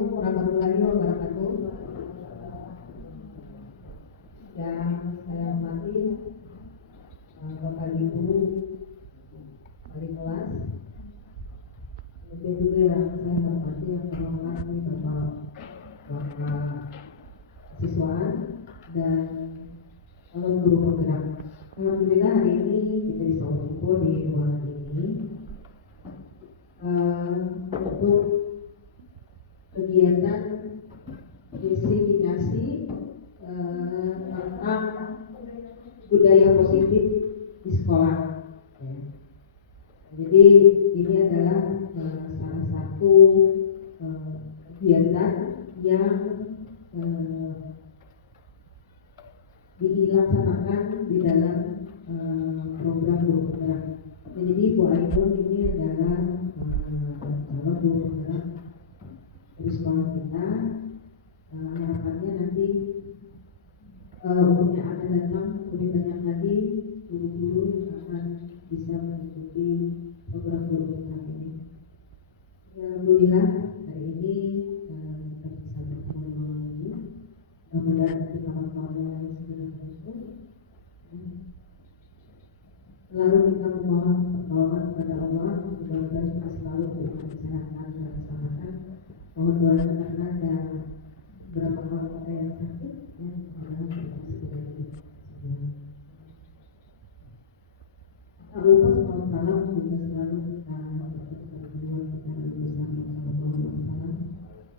Assalamualaikum warahmatullahi wabarakatuh. Yang saya hormati Bapak Ibu wali kelas, juga yang saya hormati yang terhormat Bapak siswaan dan guru penggerak. Alhamdulillah hari ini kita bisa berkumpul di ruangan ini untuk kegiatan diseminasi tentang budaya positif di sekolah. Jadi ini adalah salah satu kegiatan yang dilaksanakan di dalam program guru penggerak. Jadi Bu Ainun ini adalah calon guru penggerak di sekolah kita. Harapannya nanti umurnya akan datang lebih banyak lagi guru-guru yang akan bisa mengikuti program guru penggerak ini. Alhamdulillah hari ini kita bisa bertemu di ruangan ini. Mudah-mudahan nanti kawan-kawan yang lain segera masuk. Lalu kita memohon pertolongan kepada Allah, mudah-mudahan kita selalu diberikan kesehatan dan keselamatan. Mohon doa karena ada beberapa kawan kita yang sakit, mudah-mudahan kita segera sembuh. Tak lupa salam salam juga selalu kita berikan kedua kita bersama Allah Taala.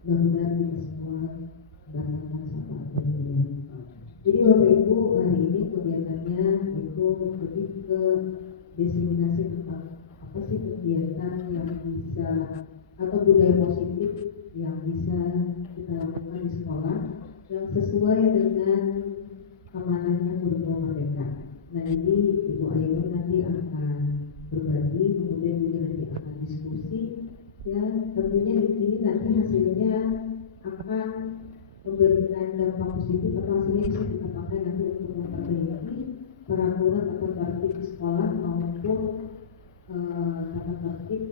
Mudah-mudahan kita semua mendapatkan syafaat dari beliau. Jadi Bapak Ibu, hari ini kegiatannya itu lebih ke diseminasi tentang apa sih kegiatan yang bisa atau budaya positif yang bisa kita lakukan di sekolah yang sesuai dengan amanahnya kurikulum merdeka. Nah, jadi Ibu Ainun nanti akan berbagi, kemudian juga nanti akan diskusi. Ya, tentunya ini nanti hasilnya akan memberikan dampak positif atau hasilnya bisa kita pakai nanti untuk memperbaiki peraturan atau tertib di sekolah maupun tata tertib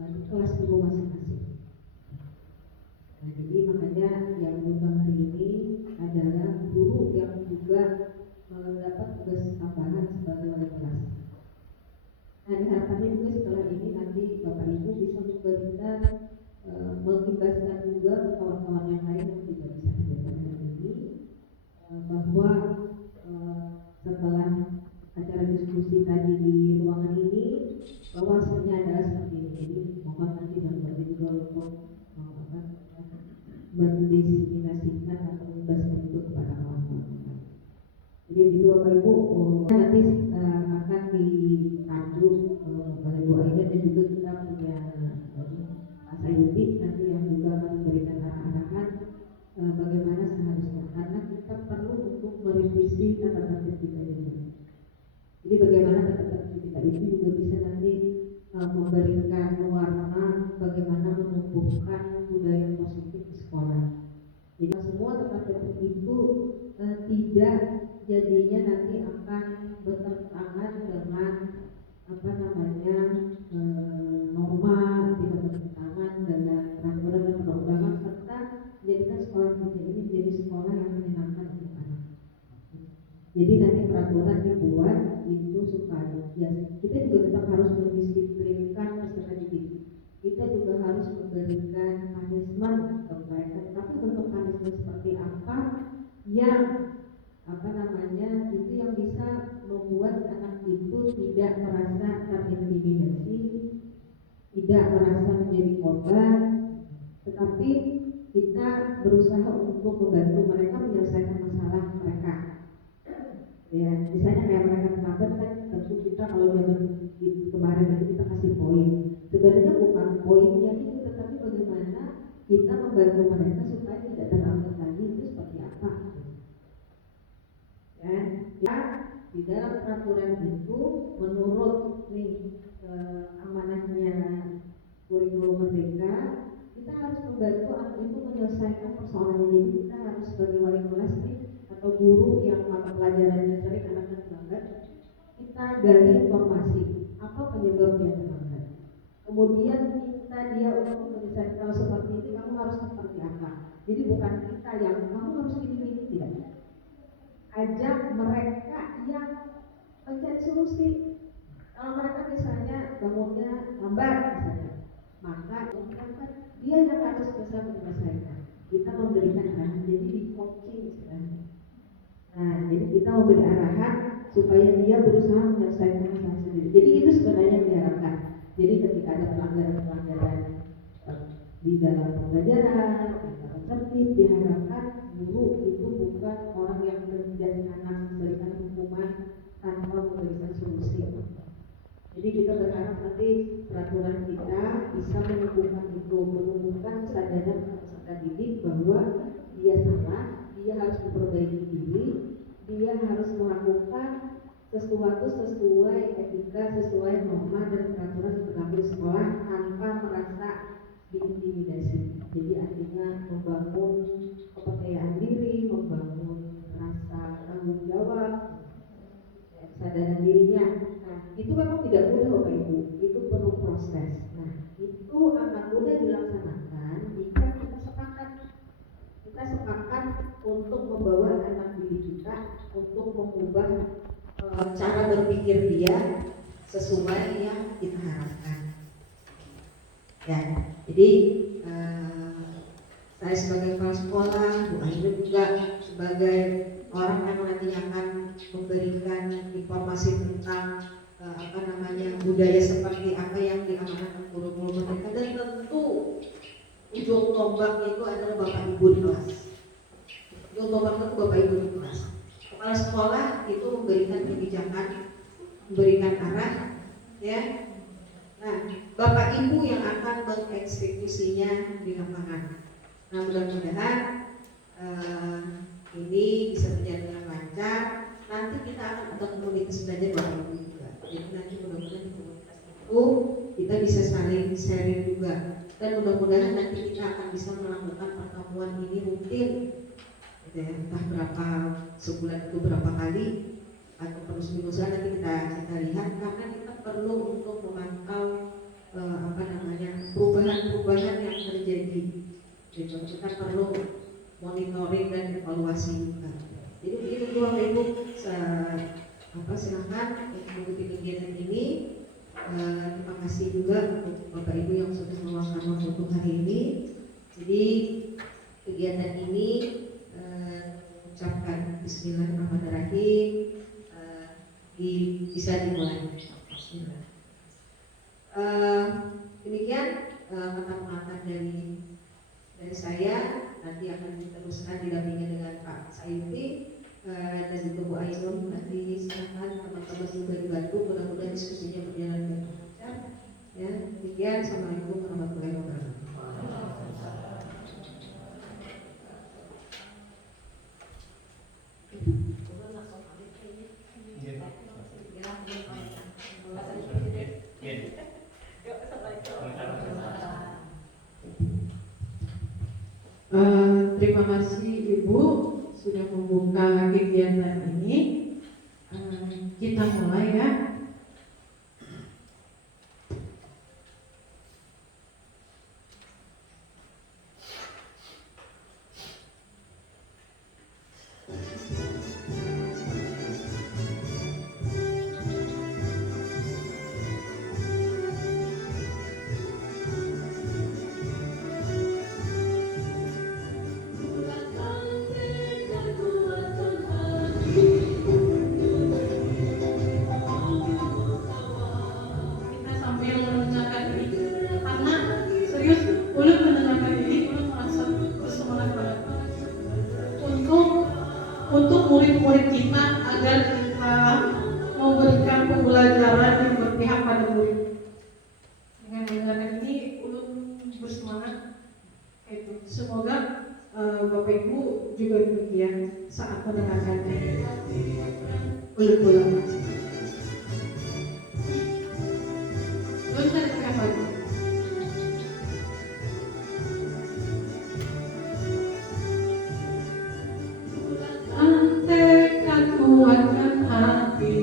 di kelas ibu masing-masing. Nah, jadi makanya yang diundang hari ini adalah guru yang juga mendapat tugas tambahan sebagai wali kelas. Nah, harapannya juga setelah ini nanti Bapak Ibu bisa memberikan mengimbaskan juga kawan-kawan yang lain yang tidak bisa hadirkan hari ini bahwa setelah acara diskusi tadi di ruangan ini bahwa hasilnya adalah seperti ini. Jadi mohon nanti Bapak Ibu juga untuk mendiseminasikan atau mengimbaskan itu kepada kawan-kawan. Jadi begitu Bapak Ibu, nanti akan dipandu oleh Bu Ainun dan juga kita punya Mas Ayubi nanti yang juga akan memberikan arahan bagaimana seharusnya, karena kita perlu untuk merevisi tata tertib kita juga. Jadi bagaimana tata tertib kita itu juga bisa nanti memberikan warna bagaimana menumbuhkan budaya positif di sekolah. Jadi semua tata tertib itu tidak jadinya nanti akan bertentangan dengan norma, tidak bertentangan dengan peraturan dan perundang-undangan, serta menjadikan sekolah kita ini menjadi sekolah yang menyenangkan untuk anak. Jadi nanti peraturan dibuat itu supaya ya, kita juga tetap harus mendisiplinkan peserta didik. Kita juga harus memberikan punishment untuk mereka, tapi bentuk punishment seperti apa yang itu yang bisa membuat anak itu tidak merasa terintimidasi, tidak merasa menjadi korban, tetapi kita berusaha untuk membantu mereka menyelesaikan masalah mereka. Ya, misalnya kayak mereka terlambat kan, tentu kita kalau kemarin itu kita kasih poin. Sebenarnya bukan poinnya itu, tetapi bagaimana kita membantu mereka supaya tidak terlambat lagi, itu seperti apa. Ya, di dalam peraturan itu menurut amanahnya kurikulum merdeka, kita harus membantu anak itu menyelesaikan persoalannya. Jadi kita harus sebagai wali kelas atau guru yang mata pelajarannya sering anaknya terlambat, kita gali informasi apa penyebab dia terlambat. Kemudian minta dia untuk menyelesaikan, kalau seperti ini kamu harus seperti apa. Jadi bukan kita yang kamu harus gini-gini, tidak. Ajak mereka yang mencari solusi. Kalau mereka misalnya bangunnya lambat misalnya, maka dia yang harus bisa menyelesaikan. Kita memberikan arahan, jadi di coaching istilahnya. Nah, jadi kita memberi arahan supaya dia berusaha menyelesaikan masalah sendiri. Jadi itu sebenarnya yang diharapkan. Jadi ketika ada pelanggaran di dalam pembelajaran, atau tertib, diharapkan guru itu bukan orang yang menjadi anak memberikan hukuman tanpa memberikan solusi. Jadi kita berharap nanti peraturan kita bisa menumbuhkan kesadaran peserta didik bahwa dia salah, dia harus memperbaiki diri, dia harus melakukan sesuatu sesuai etika, sesuai norma dan peraturan yang berlaku di sekolah tanpa merasa diintimidasi. Jadi artinya membangun kepercayaan diri, membangun rasa tanggung jawab, kesadaran dirinya. Nah, itu memang tidak mudah Bapak Ibu, itu perlu proses. Nah, itu akan mudah dilaksanakan jika kita sepakat untuk membawa anak didik kita untuk mengubah cara berpikir dia sesuai yang kita harapkan. Ya, jadi saya sebagai kepala sekolah, Bu Ainun juga sebagai orang yang nantinya akan memberikan informasi tentang budaya seperti apa yang diamanatkan guru-guru mereka, dan tentu ujung tombaknya itu adalah Bapak Ibu di kelas. Ujung tombaknya itu Bapak Ibu di kelas. Kepala sekolah itu memberikan kebijakan, memberikan arah, ya. Nah, Bapak Ibu yang akan mengeksekusinya di lapangan. Nah, mudah-mudahan ini bisa berjalan dengan lancar. Nanti kita akan ada komunitas belajar Bapak Ibu juga. Jadi nanti mudah-mudahan di komunitas itu kita bisa saling sharing juga. Dan mudah-mudahan nanti kita akan bisa melakukan pertemuan ini rutin, gitu ya, entah berapa sebulan itu berapa kali atau per seminggu sekali, nanti kita lihat, karena kita perlu untuk memantau perubahan-perubahan yang terjadi. Gitu. Kita perlu monitoring dan evaluasi juga. Jadi begitu Bapak Ibu, silakan untuk mengikuti kegiatan ini. Terima kasih juga untuk Bapak Ibu yang sudah meluangkan waktu untuk hari ini. Jadi kegiatan ini ucapkan Bismillahirrahmanirrahim, bisa dimulai. Bismillah. Demikian kata pengantar dari saya. Nanti akan diteruskan didampingi dengan Pak Sayuti dan juga Bu Ainun. Nanti silakan teman-teman juga dibantu. Mudah-mudahan diskusinya berjalan dengan lancar. Ya, demikian. Assalamualaikum warahmatullahi wabarakatuh. Terima kasih Ibu sudah membuka kegiatan ini. Kita mulai ya. Murid-murid kita agar kita memberikan pembelajaran yang berpihak pada murid. Dengan mendengarkan ini, ulun bersemangat. Semoga Bapak Ibu juga demikian saat mendengarkannya. Ulun. Ulun dari apa? Kuatkan hati,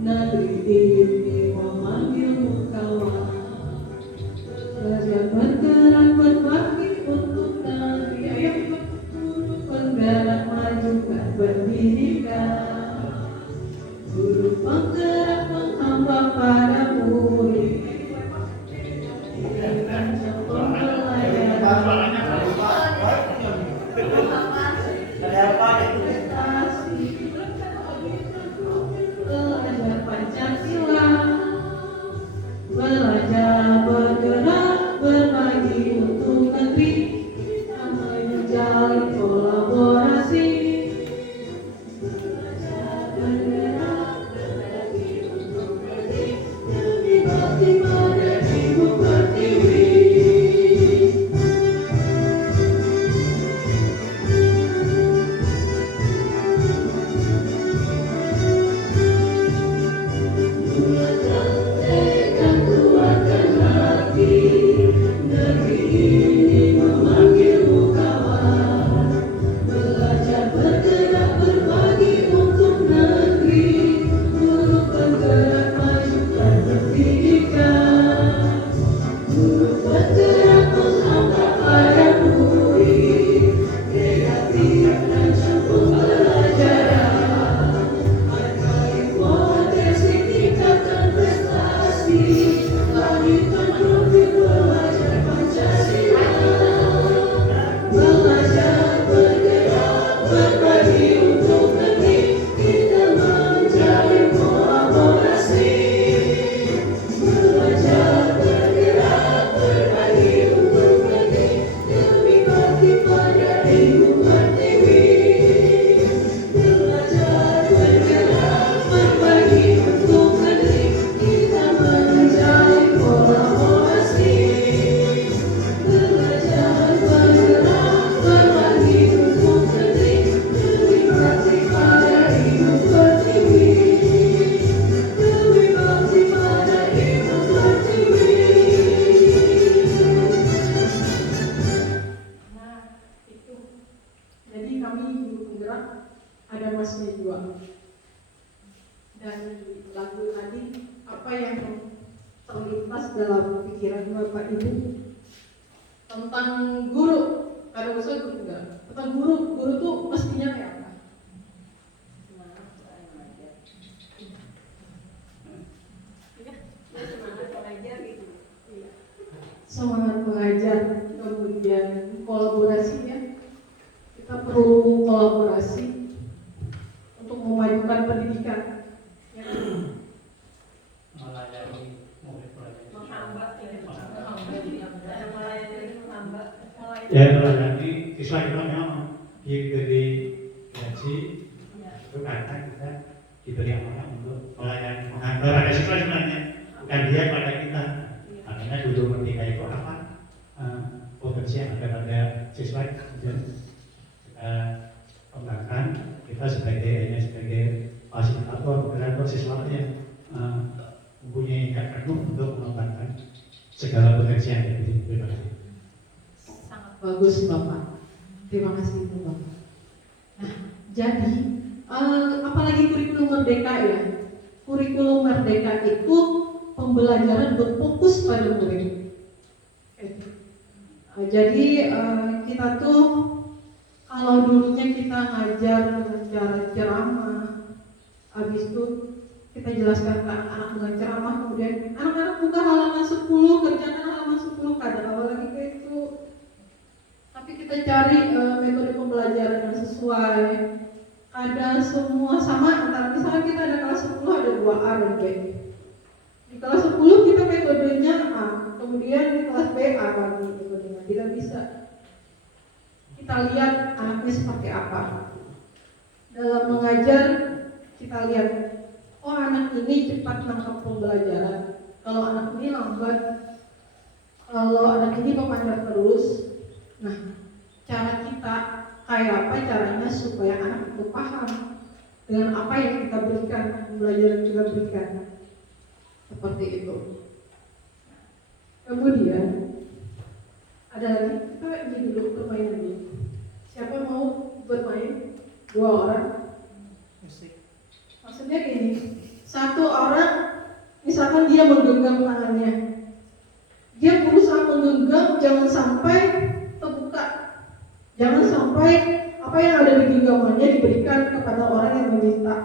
negeri ini memanggilmu kawan. Kalian bergerak berbagi untuk Belajar Pancasila, belajar bergerak berbagi untuk negeri, menjalin kolaborasi. Belajar bergerak berbagi untuk negeri, demi bakti pada Ibu Pertiwi. Jadi kami guru penggerak ada masnya juga. Dan lagu tadi apa yang terlintas dalam pikiran Bapak Ibu tentang guru? Ada maksud guru enggak? Tentang guru tuh mestinya kayak apa? Semangat mengajar, kemudian kolaborasinya. Kita perlu kolaborasi untuk memajukan pendidikan. Ya, melayani siswa kita memang diberi gaji, itu karena kita diberi amanah untuk melayani mengantar siswa sebenarnya, bukan dia pada kita. Makanya dulu ketika itu apa potensi yang ada siswa dan kita kembangkan kita sebagai fasilitator, moderator siswa yang mempunyai hak penuh untuk mengembangkan segala potensi yang ada di pribadi. Sangat bagus Bapak. Terima kasih Bapak. Nah, jadi apalagi kurikulum merdeka ya. Kurikulum merdeka itu pembelajaran berfokus pada murid. Jadi kita tuh kalau dulunya kita ngajar dengan cara ceramah, habis itu kita jelaskan ke anak-anak dengan ceramah, kemudian anak-anak buka halaman 10, kerjakan halaman 10, kadang lagi kayak itu. Tapi kita cari metode pembelajaran yang sesuai. Ada semua sama antara misalnya kita ada kelas 10 ada 2A dan B. Di kelas 10 kita metodenya A, kemudian di kelas B A lagi metodenya. Tidak bisa. Kita lihat anaknya seperti apa. Dalam mengajar kita lihat, oh anak ini cepat menangkap pembelajaran, kalau anak ini lambat, kalau anak ini memandang terus. Nah, cara kita kayak apa caranya supaya anak itu paham dengan apa yang kita berikan, pembelajaran yang kita berikan, seperti itu. Kemudian ada lagi, kita ini dulu permainan dulu. Siapa mau bermain? 2 orang. Maksudnya gini, 1 orang misalkan dia menggenggam tangannya, dia berusaha menggenggam jangan sampai terbuka, jangan sampai apa yang ada di genggamannya diberikan kepada orang yang meminta.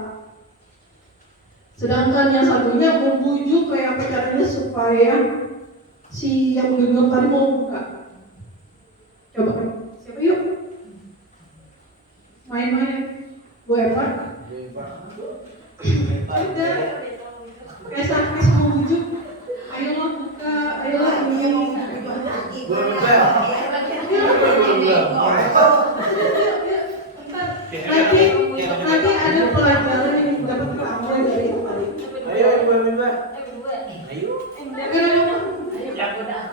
Sedangkan yang satunya membujuk kayak apa caranya supaya si yang menggenggam tadi mau buka. main-main. Bu Eva udah kayak sampai mau bujuk, ayolah buka, ayolah ini. Nanti ada pelajaran yang dapat kamu dari itu kali.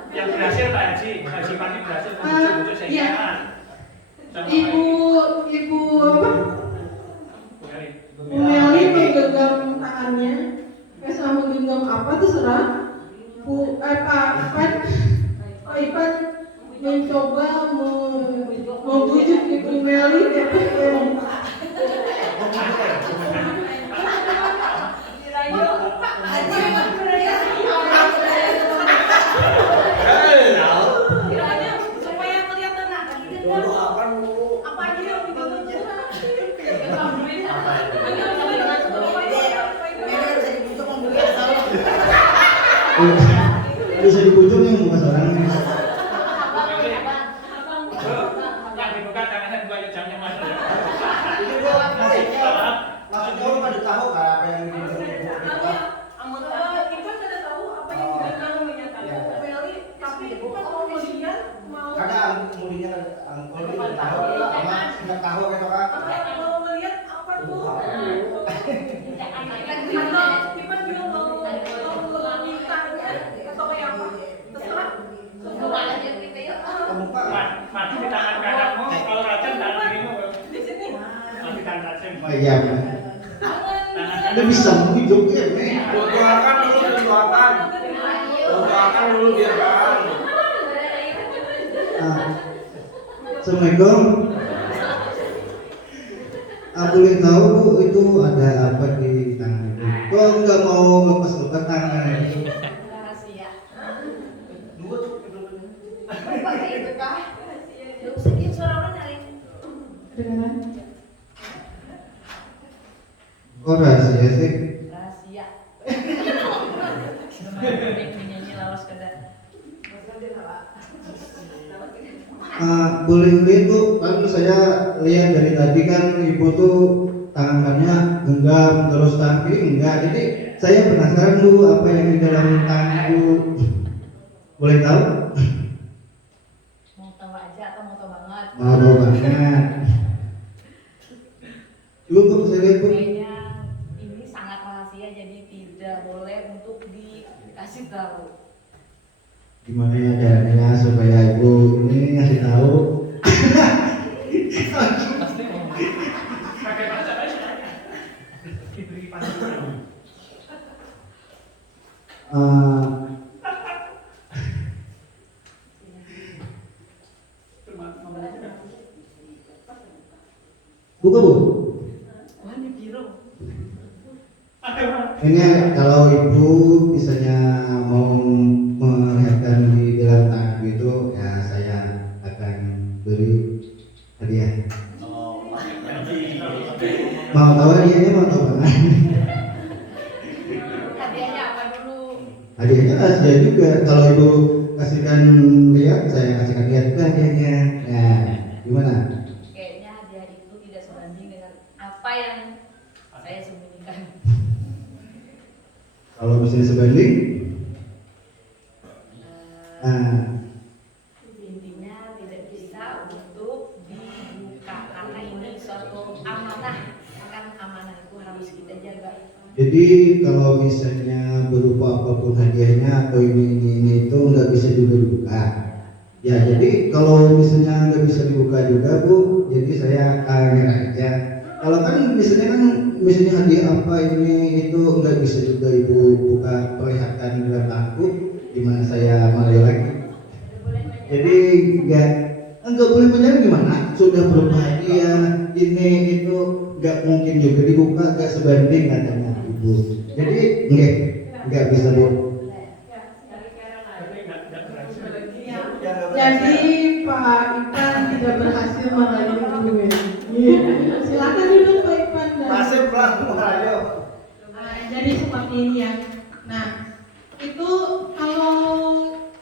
Yang berhasil Pak Haji Pati berhasil bujuk saya. Iya. Ibu apa? Bu Meli menggenggam tangannya, kayak sama menggenggam apa terserah. Pak Ipan mencoba membujuk Ibu Meli bisa dibujuk yang bukan seorang. Yang dibuka tangannya bukan jamnya Mas. Ini gua maksudnya lu pada tahu kan apa yang dibujuk? Ipan kada tahu apa yang dibilang menyatakan Bu Meli, tapi Ipan kemudian mau Kemudian angkol itu tahu, sama nggak tahu gitu kan? mau melihat apa tuh? Ipan juga mau mintanya atau kayak apa? Terserah. Kebuka. Mati di tangan kananmu, kalau racun tangan kirimu. Di sini. Mati tangan racun. Oh iya. Dia bisa bujuk ya, nih. Doakan dulu biar kan. Assalamualaikum. Boleh tahu Bu itu ada apa di tangan itu? Kok nggak mau lepas tangan itu? Rahasia. Dua tuh. Pakai itu kah? Lu sedih suara orang dari Kedengaran? Kok rahasia sih? rahasia. Nyanyi lawas kada. Boleh lihat Bu, kan saya lihat dari tadi kan Ibu tuh tangannya genggam terus tangan kiri enggak, jadi saya penasaran Bu apa yang di dalam tangan Ibu. Boleh tahu? Mau tahu aja atau mau tahu banget? Mau tahu banget. Lu kok saya lihat Bu? Kayaknya ini sangat rahasia jadi tidak boleh untuk dikasih tahu. Gimana ya caranya supaya Ibu ini ngasih tahu? Pakai bahasa Indonesia. Diberi panduan. Buka Bu. Wah, ini biru. Ini kalau Ibu misalnya mau melihatkan di dalam tangan itu, ya saya akan beri hadiah. Mau tahu hadiahnya, mau tahu banget. Hadiahnya apa dulu? Hadiahnya rahasia juga. Kalau Ibu kasihkan lihat, saya kasihkan lihat juga hadiahnya. Nah, gimana? Kayaknya hadiah itu tidak sebanding dengan apa yang saya sembunyikan. Kalau misalnya sebanding, Intinya tidak bisa untuk dibuka karena ini suatu amanah, kan amanah itu harus kita jaga. jadi kalau misalnya berupa apapun hadiahnya atau ini itu nggak bisa juga dibuka. Ya jadi kalau misalnya nggak bisa dibuka juga Bu, jadi saya akan nyerah aja. Kalau kan misalnya hadiah apa ini itu nggak bisa juga Ibu buka, perlihatkan dalam aku, gimana saya malah lagi. Jadi nggak boleh menyerah gimana? Sudah berupa hadiah ini itu nggak mungkin juga dibuka, nggak sebanding katanya Ibu. Jadi nggak bisa Bu. Jadi Pak Ipan tidak berhasil melayani Bu Meli. Silakan duduk Pak Ipan. Masih pelan ayo. Jadi seperti ini ya. Nah, itu kalau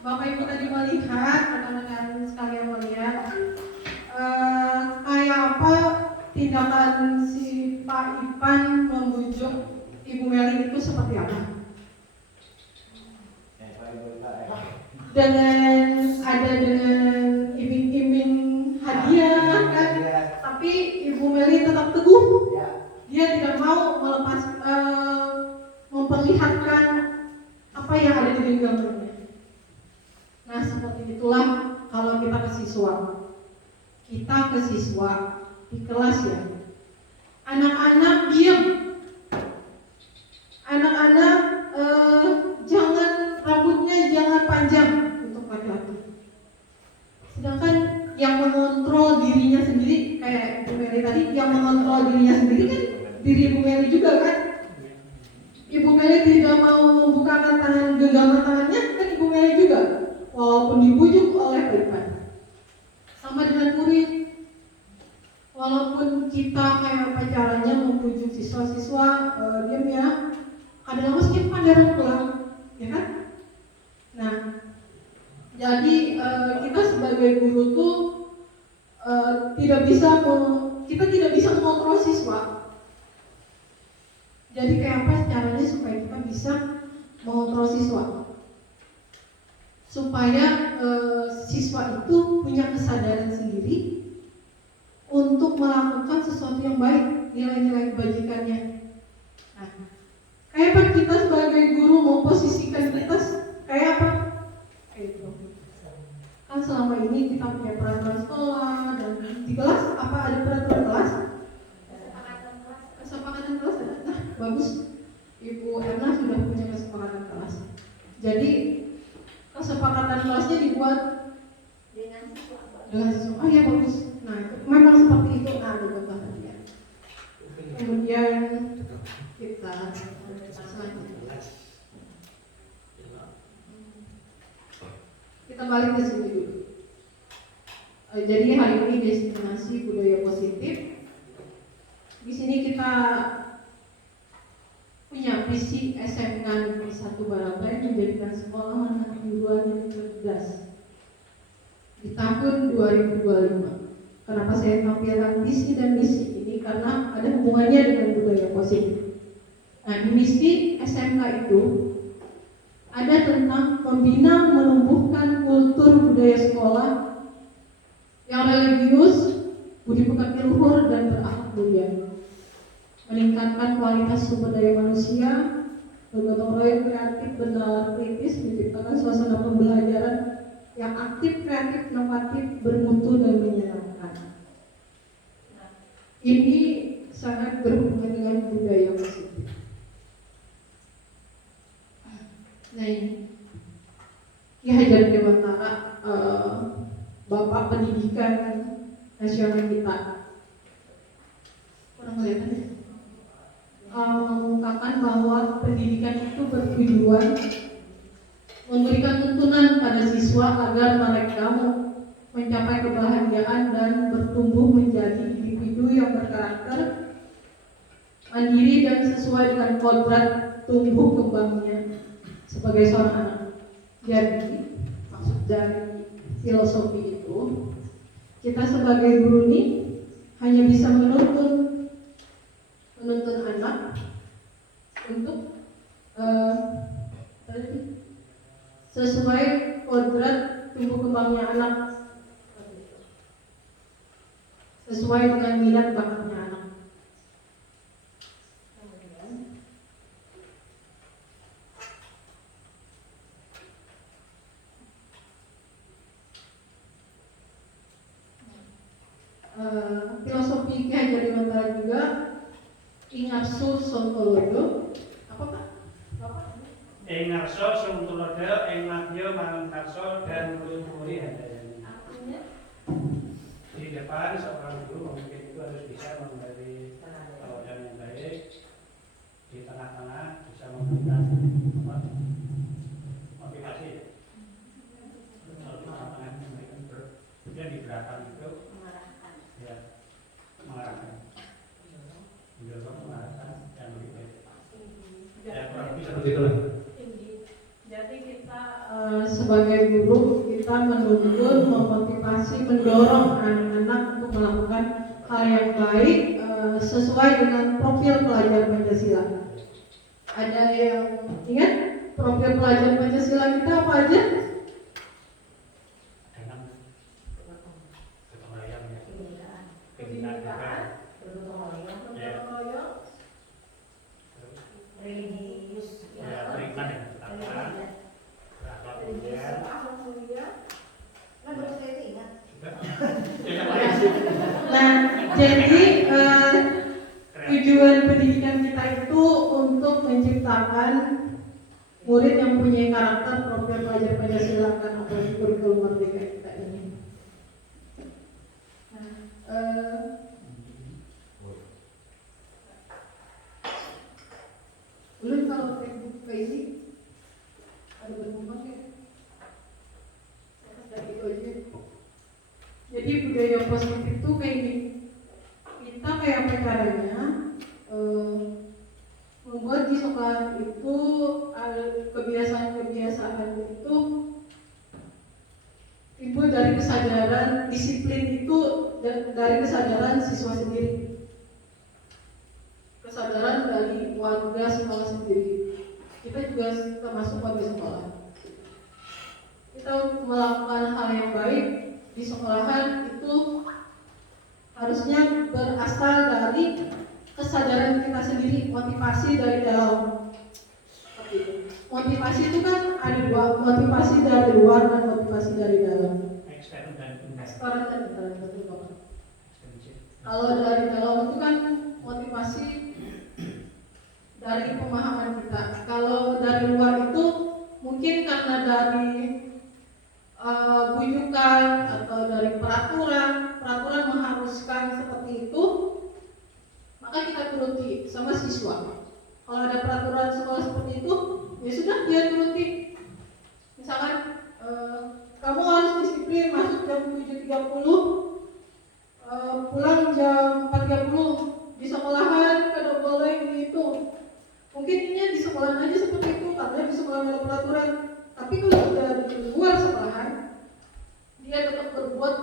Bapak Ibu tadi melihat, rekan-rekan sekalian melihat kayak apa tindakan tindakan si Pak Ipan membujuk Ibu Meli itu seperti apa? Dengan iming-iming hadiah kan, tapi Ibu Meli tetap teguh. Dia tidak mau memperlihatkan apa yang ada di genggamannya. Nah, seperti itulah kalau kita ke siswa. Kita ke siswa di kelas ya. Anak-anak diam. Anak-anak jangan rambutnya jangan panjang untuk laki-laki. Sedangkan yang mengontrol dirinya sendiri kayak Ibu Meli tadi, yang mengontrol dirinya sendiri kan diri Ibu Meli juga kan. Ibu Meli tidak mau membukakan genggaman tangannya kan Ibu Meli juga, walaupun dibujuk oleh Pak Ipan. Sama dengan murid, walaupun kita kayak apa caranya membujuk siswa-siswa diam ya, kadang-kadang mesti pada pulang, ya kan? Nah, jadi kita sebagai guru tuh kita tidak bisa mengontrol siswa. Jadi kayak apa caranya supaya kita bisa mengontrol siswa? Supaya siswa itu punya kesadaran sendiri untuk melakukan sesuatu yang baik, nilai-nilai kebajikannya. Nah, kayak apa kita sebagai guru memposisikan kita kayak apa? Kayak itu. Kan selama ini kita punya peraturan sekolah dan di kelas apa ada peraturan kelas? Kesepakatan kelas ada. Nah, bagus. Ibu Erna sudah punya kesepakatan kelas. Jadi kesepakatan kelasnya dibuat dengan siswa. Oh iya bagus. Nah, itu memang seperti itu. Nah, ada contohnya. Kemudian kita selanjutnya. Kita balik ke sini dulu. Jadi hari ini destinasi budaya positif. Di sini kita punya visi SMK Negeri 1 Barabai menjadikan sekolah anak kejuruan yang cerdas di tahun 2025. Kenapa saya tampilkan visi dan misi ini? Karena ada hubungannya dengan budaya positif. Nah, di misi SMK itu ada tentang membina menumbuhkan kultur budaya sekolah yang religius, budi pekerti luhur dan berakhlak mulia, meningkatkan kualitas sumber daya manusia, bergotong royong kreatif bernalar kritis, menciptakan suasana pembelajaran yang aktif, kreatif, inovatif, bermutu dan menyenangkan. Ini sangat berhubungan dengan budaya positif. Nah ini Ki Hajar Dewantara, Bapak Pendidikan Nasional kita, kurang kelihatan ya? Mengungkapkan bahwa pendidikan itu bertujuan memberikan tuntunan pada siswa agar mereka mencapai kebahagiaan dan bertumbuh menjadi individu yang berkarakter, mandiri dan sesuai dengan kodrat tumbuh kembangnya sebagai seorang anak. Jadi maksud dari filosofi itu, kita sebagai guru ini hanya bisa menuntun anak untuk sesuai kodrat tumbuh kembangnya anak, sesuai dengan minat bakatnya anak. Filosofi Ki Hajar Dewantara juga Ingarso Sontoloyo, apa Pak? Ingarso Sontoloyo, Engmagyo Manungkarso dan Muri Handayani. Di depan seorang guru mungkin itu harus bisa memberi teladan yang baik, di tengah-tengah bisa memberikan motivasi, kemudian di belakang itu mengarahkan, mengarahkan yang lebih baik. Ya kurang lebih seperti itulah. Jadi kita sebagai guru kita menuntun, memotivasi, mendorong anak-anak untuk melakukan hal yang baik sesuai dengan profil pelajar Pancasila. Ada yang ingat profil pelajar Pancasila kita apa aja? Dalam gotong royong ya. Kebinekaan juga. Ya. Terus religius ya beriman dan bertakwa. Berakhlak mulia. Nah, jadi tujuan pendidikan kita itu untuk menciptakan murid yang punya karakter profil pelajar Pancasila kan atau kurikulum merdeka kita ini. Nah, belum kalau textbook kayak ini ada berkembang ya? Dari itu aja. Jadi budaya positif itu kayak gini. Kita kayak apa caranya membuat di sekolah itu kebiasaan-kebiasaan itu timbul dari kesadaran disiplin itu dari kesadaran siswa sendiri, kesadaran dari warga sekolah sendiri. Kita juga termasuk warga sekolah. Kita melakukan hal yang baik di sekolahan itu harusnya berasal dari kesadaran kita sendiri, motivasi dari dalam. Seperti itu. Motivasi itu kan ada dua, motivasi dari luar dan motivasi dari dalam. Eksternal dan internal. Eksternal dan internal, betul Bapak. Eksternal. Kalau dari dalam itu kan motivasi dari pemahaman kita. Kalau dari luar itu mungkin karena dari bujukan atau dari peraturan mengharuskan seperti itu, maka kita turuti sama siswa. Kalau ada peraturan sekolah seperti itu, ya sudah dia turuti. Misalkan kamu harus disiplin masuk jam 7.30, pulang jam 4.30, di sekolahan kada boleh gitu. Mungkin ini di sekolah aja seperti itu karena di sekolah ada peraturan. Tapi kalau sudah di luar sekolahan, dia tetap berbuat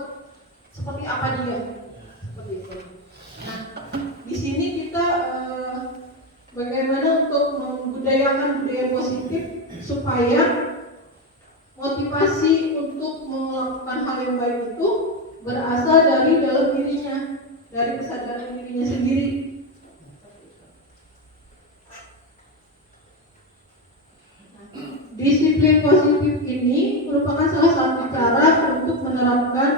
seperti apa dia, seperti itu. Nah, di sini kita bagaimana untuk membudayakan budaya positif supaya motivasi untuk melakukan hal yang baik itu berasal dari dalam dirinya, dari kesadaran dirinya sendiri. Disiplin positif ini merupakan salah satu cara untuk menerapkan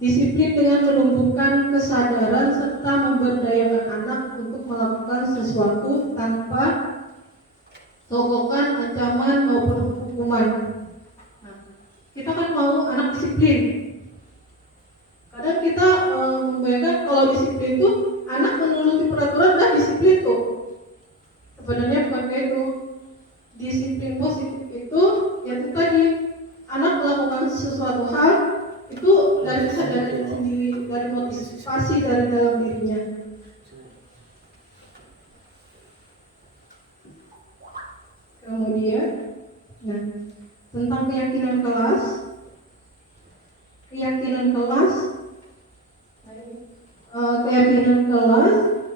disiplin dengan menumbuhkan kesadaran serta memberdayakan anak untuk melakukan sesuatu tanpa sogokan, ancaman maupun hukuman. Nah, kita kan mau anak disiplin. Kadang kita membayangkan kalau disiplin itu anak menuruti peraturan dan disiplin tuh. Sebenarnya bukan kayak itu. Disiplin positif itu yaitu tadi anak melakukan sesuatu hal itu dari kesadaran sendiri, dari motivasi dari dalam dirinya. Kemudian, nah, tentang keyakinan kelas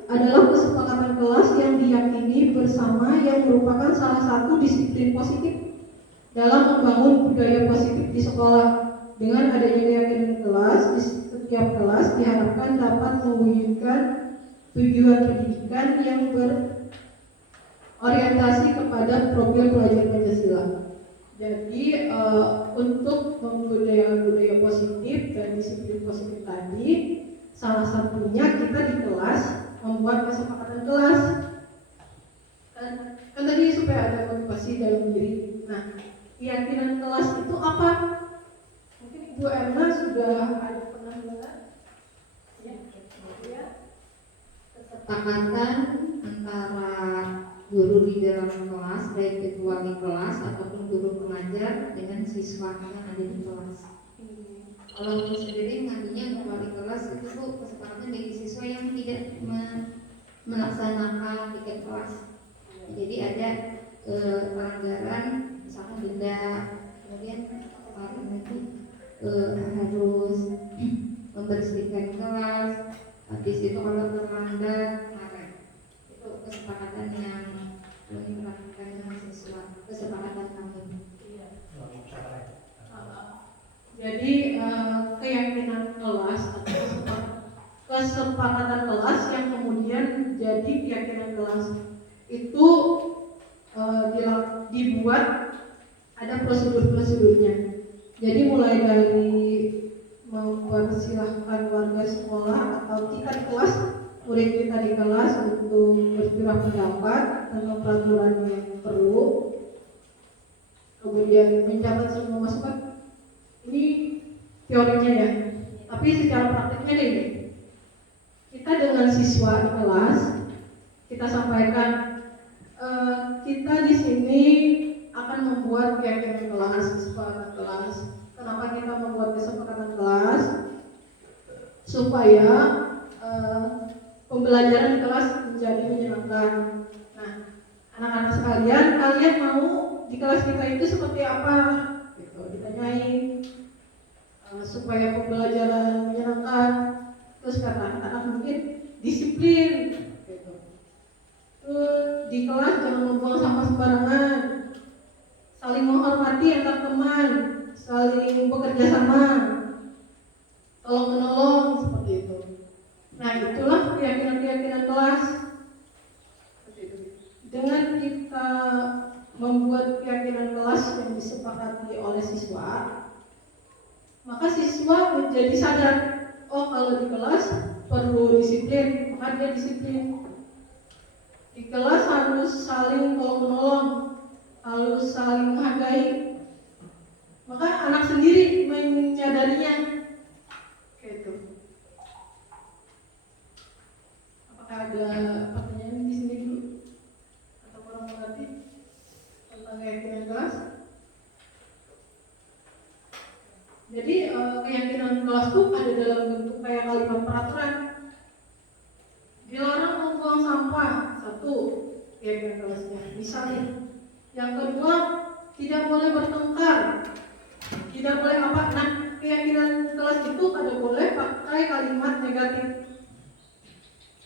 adalah kesepakatan kelas yang diyakini bersama yang merupakan salah satu disiplin positif dalam membangun budaya positif di sekolah. Dengan adanya keyakinan kelas, di setiap kelas diharapkan dapat mewujudkan tujuan pendidikan yang berorientasi kepada profil pelajar Pancasila. Jadi untuk membudayakan budaya positif dan disiplin positif tadi, salah satunya kita di kelas membuat kesepakatan kelas. Kan tadi supaya ada motivasi dalam diri. Nah, keyakinan kelas itu apa? Mungkin Ibu Erna sudah ada pernah dengar? Ya. Kesepakatan antara guru di dalam kelas, baik itu wali kelas ataupun guru pengajar dengan siswa yang ada di kelas. Kalau guru sendiri mengambilnya untuk wali kelas itu kesepakatan bagi siswa yang tidak melaksanakan tiket kelas. Jadi ada pelanggaran, misalnya denda, kemudian harus membersihkan kelas, habis situ kalau Randa kemarin itu kesepakatan yang kami melakukan dengan siswa, kesepakatan kami. Jadi keyakinan kelas atau kesepakatan kelas yang kemudian jadi keyakinan kelas itu dibuat ada prosedur-prosedurnya. Jadi mulai dari mempersilahkan warga sekolah atau kita di kelas, murid kita di kelas untuk berpikir pendapat tentang peraturan yang perlu, kemudian mencatat semua masukan. Ini teorinya ya, tapi secara praktiknya ini kita dengan siswa di kelas kita sampaikan kita di sini akan membuat keyakinan kelas, kesepakatan kelas. Kenapa kita membuat kesepakatan kelas? Supaya pembelajaran di kelas menjadi menyenangkan. Nah, anak-anak sekalian, kalian mau di kelas kita itu seperti apa? Gitu, ditanyain supaya pembelajaran menyenangkan. Terus kata anak-anak mungkin disiplin. Gitu. Di kelas jangan membuang sampah sembarangan, saling menghormati antar teman, saling bekerja sama, tolong menolong seperti itu. Nah, itulah keyakinan-keyakinan kelas. Seperti itu. Dengan kita membuat keyakinan kelas yang disepakati oleh siswa, maka siswa menjadi sadar, oh kalau di kelas perlu disiplin, maka dia disiplin. Di kelas harus saling tolong menolong, harus saling menghargai. Maka anak sendiri menyadarinya. Gitu. Apakah ada pertanyaan di sini dulu? Atau kurang mengerti tentang keyakinan kelas? Jadi keyakinan kelas itu ada dalam bentuk kayak kalimat peraturan. Dilarang membuang sampah, satu keyakinan kelasnya. Misalnya, yang kedua tidak boleh bertengkar, tidak boleh apa. Nah, keyakinan kelas itu kada boleh pakai kalimat negatif,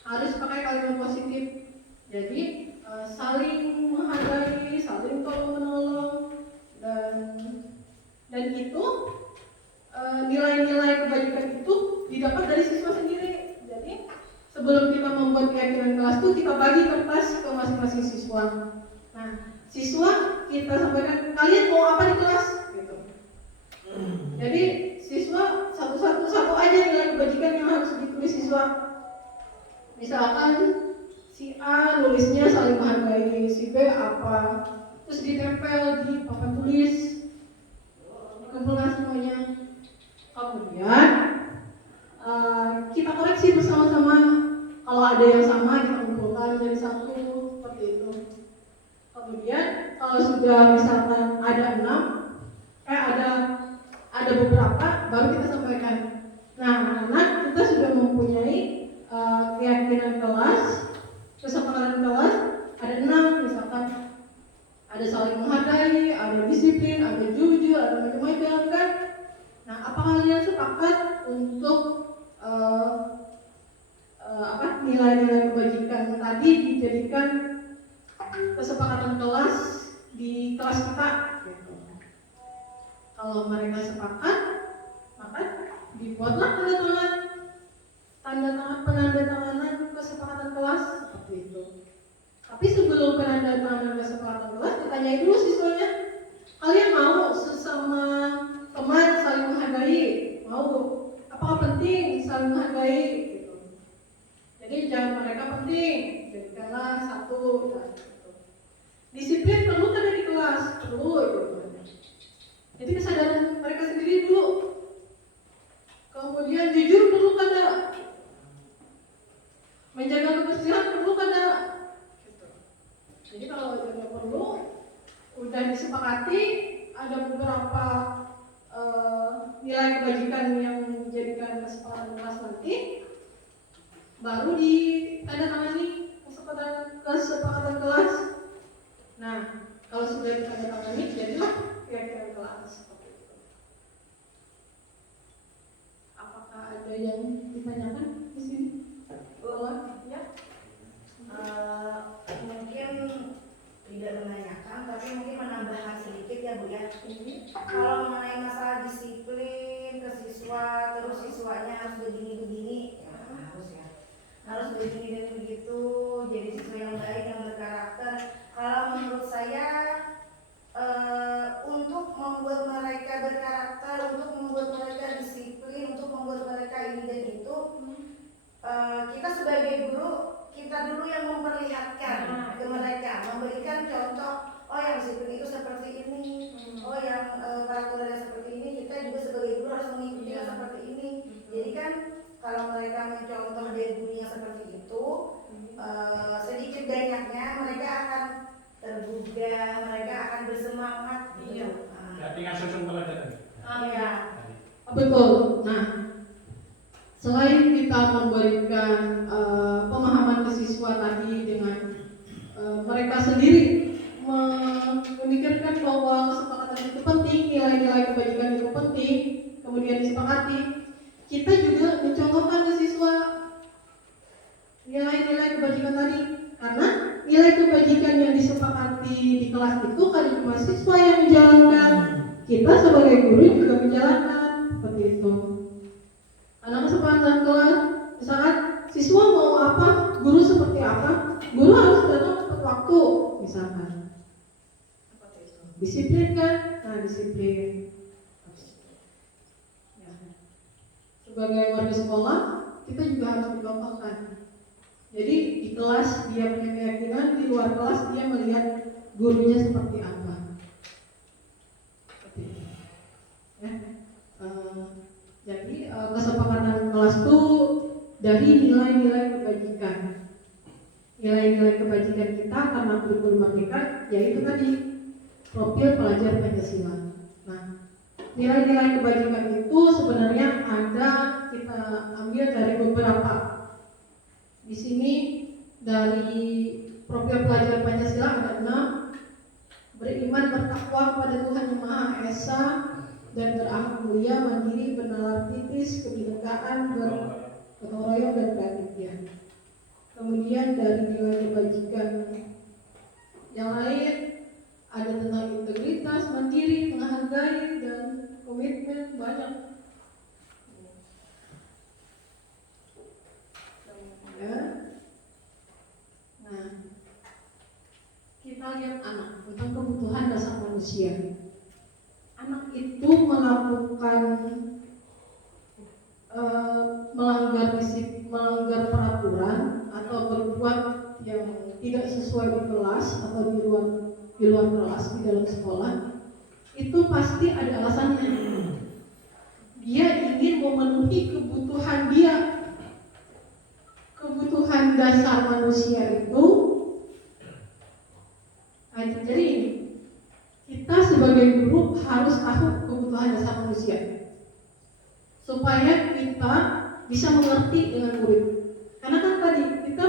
harus pakai kalimat positif. Jadi saling menghargai, saling tolong menolong, dan itu nilai-nilai kebajikan itu didapat dari siswa sendiri. Jadi sebelum kita membuat keyakinan kelas itu kita bagi kertas ke masing-masing siswa. Nah, siswa kita sampaikan kalian mau apa di kelas? Gitu. Jadi siswa satu aja nilai kebajikan yang harus ditulis siswa. Misalkan si A nulisnya saling menghargai, si B apa, terus ditempel di papan tulis, dikumpulkan semuanya. Kemudian kita koreksi bersama-sama. Kalau ada yang sama kita kumpulkan jadi satu, seperti itu. Kemudian kalau sudah misalkan ada 6, ada beberapa, baru kita sampaikan. Nah, anak-anak kita sudah mempunyai keyakinan kelas, kesepakatan kelas ada 6, misalkan ada saling menghargai, ada disiplin, ada jujur, ada macam-macam kan. Nah, apa kalian sepakat untuk nilai-nilai kebajikan tadi dijadikan kesepakatan kelas di kelas kita? Gitu. Kalau mereka sepakat, maka dibuatlah penandatanganan kesepakatan kelas seperti itu. Tapi sebelum penandatanganan kesepakatan kelas, ditanyai dulu siswanya, kalian mau sesama teman saling menghargai? Mau? Apakah penting saling menghargai? Gitu. Jadi jangan mereka penting, jadikanlah satu. Gitu. Disiplin perlu kan di kelas? Perlu. Gitu. Jadi kesadaran mereka sendiri dulu. Kemudian jujur perlu kada? Menjaga kebersihan perlu kada? Gitu. Jadi kalau jaga perlu, udah disepakati, ada beberapa nilai kebajikan yang menjadikan kesepakatan kelas nanti, baru ditandatangani kesepakatan kelas. Nah, kalau sudah ditandatangani, jadilah keyakinan kelas seperti itu. Apakah ada yang ditanyakan di sini? sekolah? Ya. Mungkin tidak menanyakan, tapi mungkin menambahkan sedikit ya Bu ya. Kalau mengenai masalah disiplin ke siswa, terus siswanya harus begini-begini, ya harus ya. Harus begini dan begitu, jadi siswa yang baik, yang berkarakter. Kalau menurut saya untuk membuat mereka berkarakter, untuk membuat mereka disiplin, untuk membuat mereka ini dan itu, kita sebagai guru, kita dulu yang memperlihatkan ke mereka, memberikan contoh. Oh yang disiplin itu seperti ini, oh yang peraturannya seperti ini. Kita juga sebagai guru harus mengikuti yang seperti ini. Jadi kan kalau mereka mencontoh dari gurunya seperti itu, sedikit banyaknya mereka akan tergugah, mereka akan bersemangat. Iya. Berarti ngasuh pelajaran. Iya. Betul. Nah, selain kita memberikan pemahaman ke siswa tadi dengan mereka sendiri memikirkan bahwa kesepakatan itu penting, nilai-nilai kebajikan itu penting, kemudian disepakati, kita juga mencontohkan ke siswa nilai-nilai kebajikan tadi, karena nilai kebajikan yang disepakati di kelas itu kan cuma siswa yang menjalankan, kita sebagai guru juga menjalankan, seperti itu. Karena kesepakatan kelas, misalkan siswa mau apa, guru seperti apa, guru harus datang tepat waktu, misalkan. Disiplin kan? Nah, disiplin. Sebagai warga sekolah, kita juga harus dicontohkan. Jadi di kelas dia punya keyakinan, di luar kelas dia melihat gurunya seperti apa. Seperti itu. Ya. Jadi kesepakatan kelas itu dari nilai-nilai kebajikan. Nilai-nilai kebajikan kita karena kurikulum merdeka, yaitu tadi profil pelajar Pancasila. Nah, nilai-nilai kebajikan itu sebenarnya ada kita ambil dari beberapa. Di sini dari profil pelajar Pancasila ada 6: beriman bertakwa kepada Tuhan Yang Maha Esa dan berakhlak mulia, mandiri, bernalar kritis, kebinekaan, bergotong royong dan kreatif. Kemudian dari nilai kebajikan yang lain ada tentang integritas, mandiri, menghargai, dan komitmen, banyak. Ya. Nah, kita lihat anak tentang kebutuhan dasar manusia. Anak itu melakukan melanggar peraturan atau berbuat yang tidak sesuai di kelas atau di luar kelas di dalam sekolah, itu pasti ada alasannya. Dia ingin memenuhi kebutuhan dia, kebutuhan dasar manusia itu. Jadi kita sebagai guru harus tahu kebutuhan dasar manusia supaya kita bisa mengerti dengan murid. Karena kan tadi kita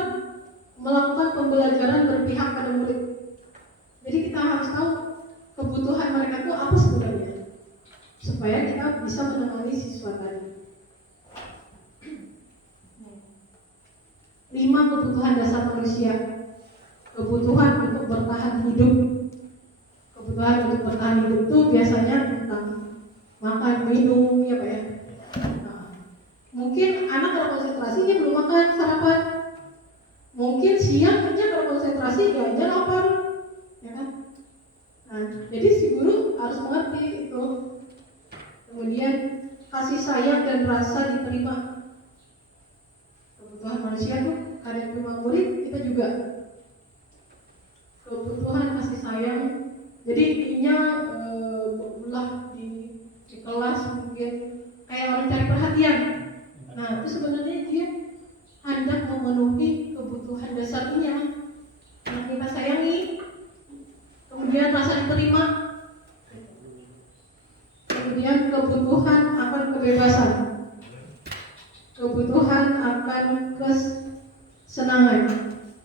melakukan pembelajaran berpihak pada murid. Jadi kita harus tahu kebutuhan mereka itu apa sebenarnya, supaya kita bisa menemani siswa tadi. 5 kebutuhan dasar manusia. Kebutuhan untuk bertahan hidup. Kebutuhan untuk bertahan hidup itu biasanya tentang makan, minum, ya Pak ya. Nah, mungkin anak terkonsentrasinya belum makan sarapan. Mungkin siangnya terkonsentrasi dia lapar, ya kan? Nah, jadi si guru harus mengerti itu. Kemudian kasih sayang dan rasa diterima. Kebutuhan manusia tuh karya terima murid, kita juga kebutuhan kasih sayang. Jadi intinya berulah di kelas mungkin kayak orang cari perhatian. Nah, itu sebenarnya dia hendak memenuhi kebutuhan dasarnya yang kita sayangi. Kemudian rasa diterima. Kemudian kebutuhan akan kebebasan. Kebutuhan akan kesenangan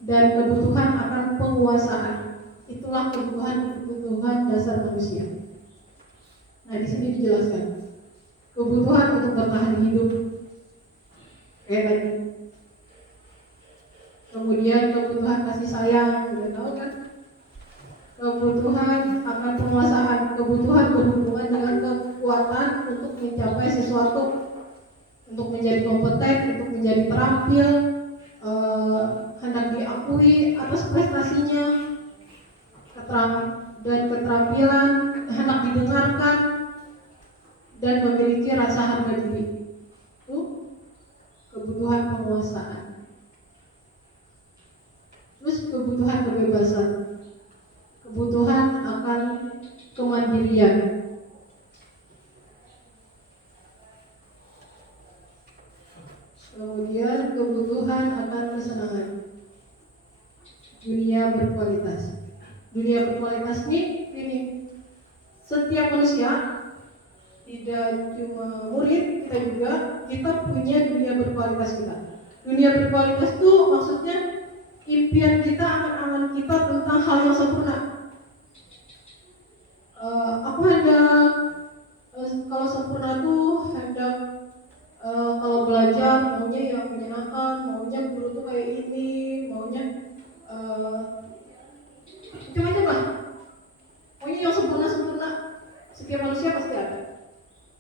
dan kebutuhan akan penguasaan. Itulah kebutuhan dasar manusia. Nah, di sini dijelaskan kebutuhan untuk bertahan hidup. Kayak tadi, Kemudian kebutuhan kasih sayang, udah tahu kan? Kebutuhan akan penguasaan, kebutuhan berhubungan dengan kekuatan untuk mencapai sesuatu, untuk menjadi kompeten, untuk menjadi terampil, hendak diakui atas prestasinya, dan keterampilan, hendak didengarkan, dan memiliki rasa harga diri. Itu kebutuhan penguasaan. Terus kebutuhan kebebasan, kebutuhan akan kemandirian. Kemudian kebutuhan akan kesenangan. Dunia berkualitas. Dunia berkualitas ini setiap manusia, tidak cuma murid, kita punya dunia berkualitas kita. Dunia berkualitas itu maksudnya impian kita, angan-angan kita tentang hal yang sempurna. Aku hendak kalau sempurna tuh hendak kalau belajar maunya yang menyenangkan, maunya guru tuh kayak ini, maunya macam-macam lah. Maunya yang sempurna. Setiap manusia pasti ada.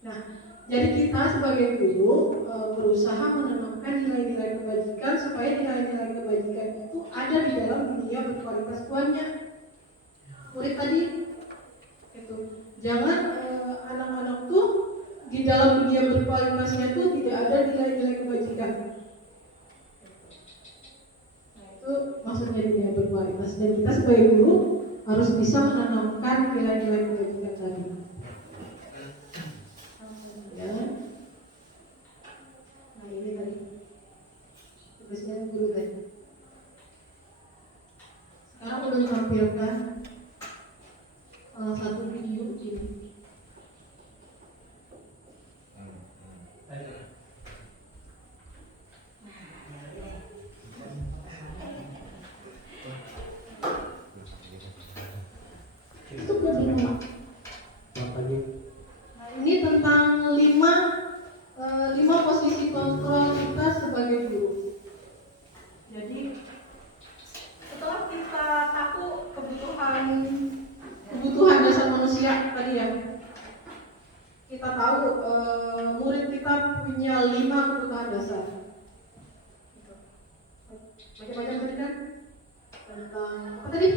Nah, jadi kita sebagai guru berusaha menanamkan nilai-nilai kebajikan supaya nilai-nilai kebajikan itu ada di dalam dunia berkualitas tuannya. Murid tadi itu jangan anak-anak tuh di dalam dunia berkualitasnya tuh tidak ada nilai-nilai kebajikan. Nah, itu maksudnya dunia berkualitas, dan kita sebagai guru harus bisa menanamkan nilai-nilai kebajikan tadi. Ya. Nah, ini tadi tugasnya guru tadi. Sekarang udah tampilkan salah satu video ini. Itu kedua. Nah, ini tentang lima posisi kontrol kita sebagai guru. Jadi setelah kita tahu kebutuhan dasar manusia tadi ya, kita tahu murid kita punya 5 kebutuhan dasar. Macam-macam tadi kan? Tentang apa tadi?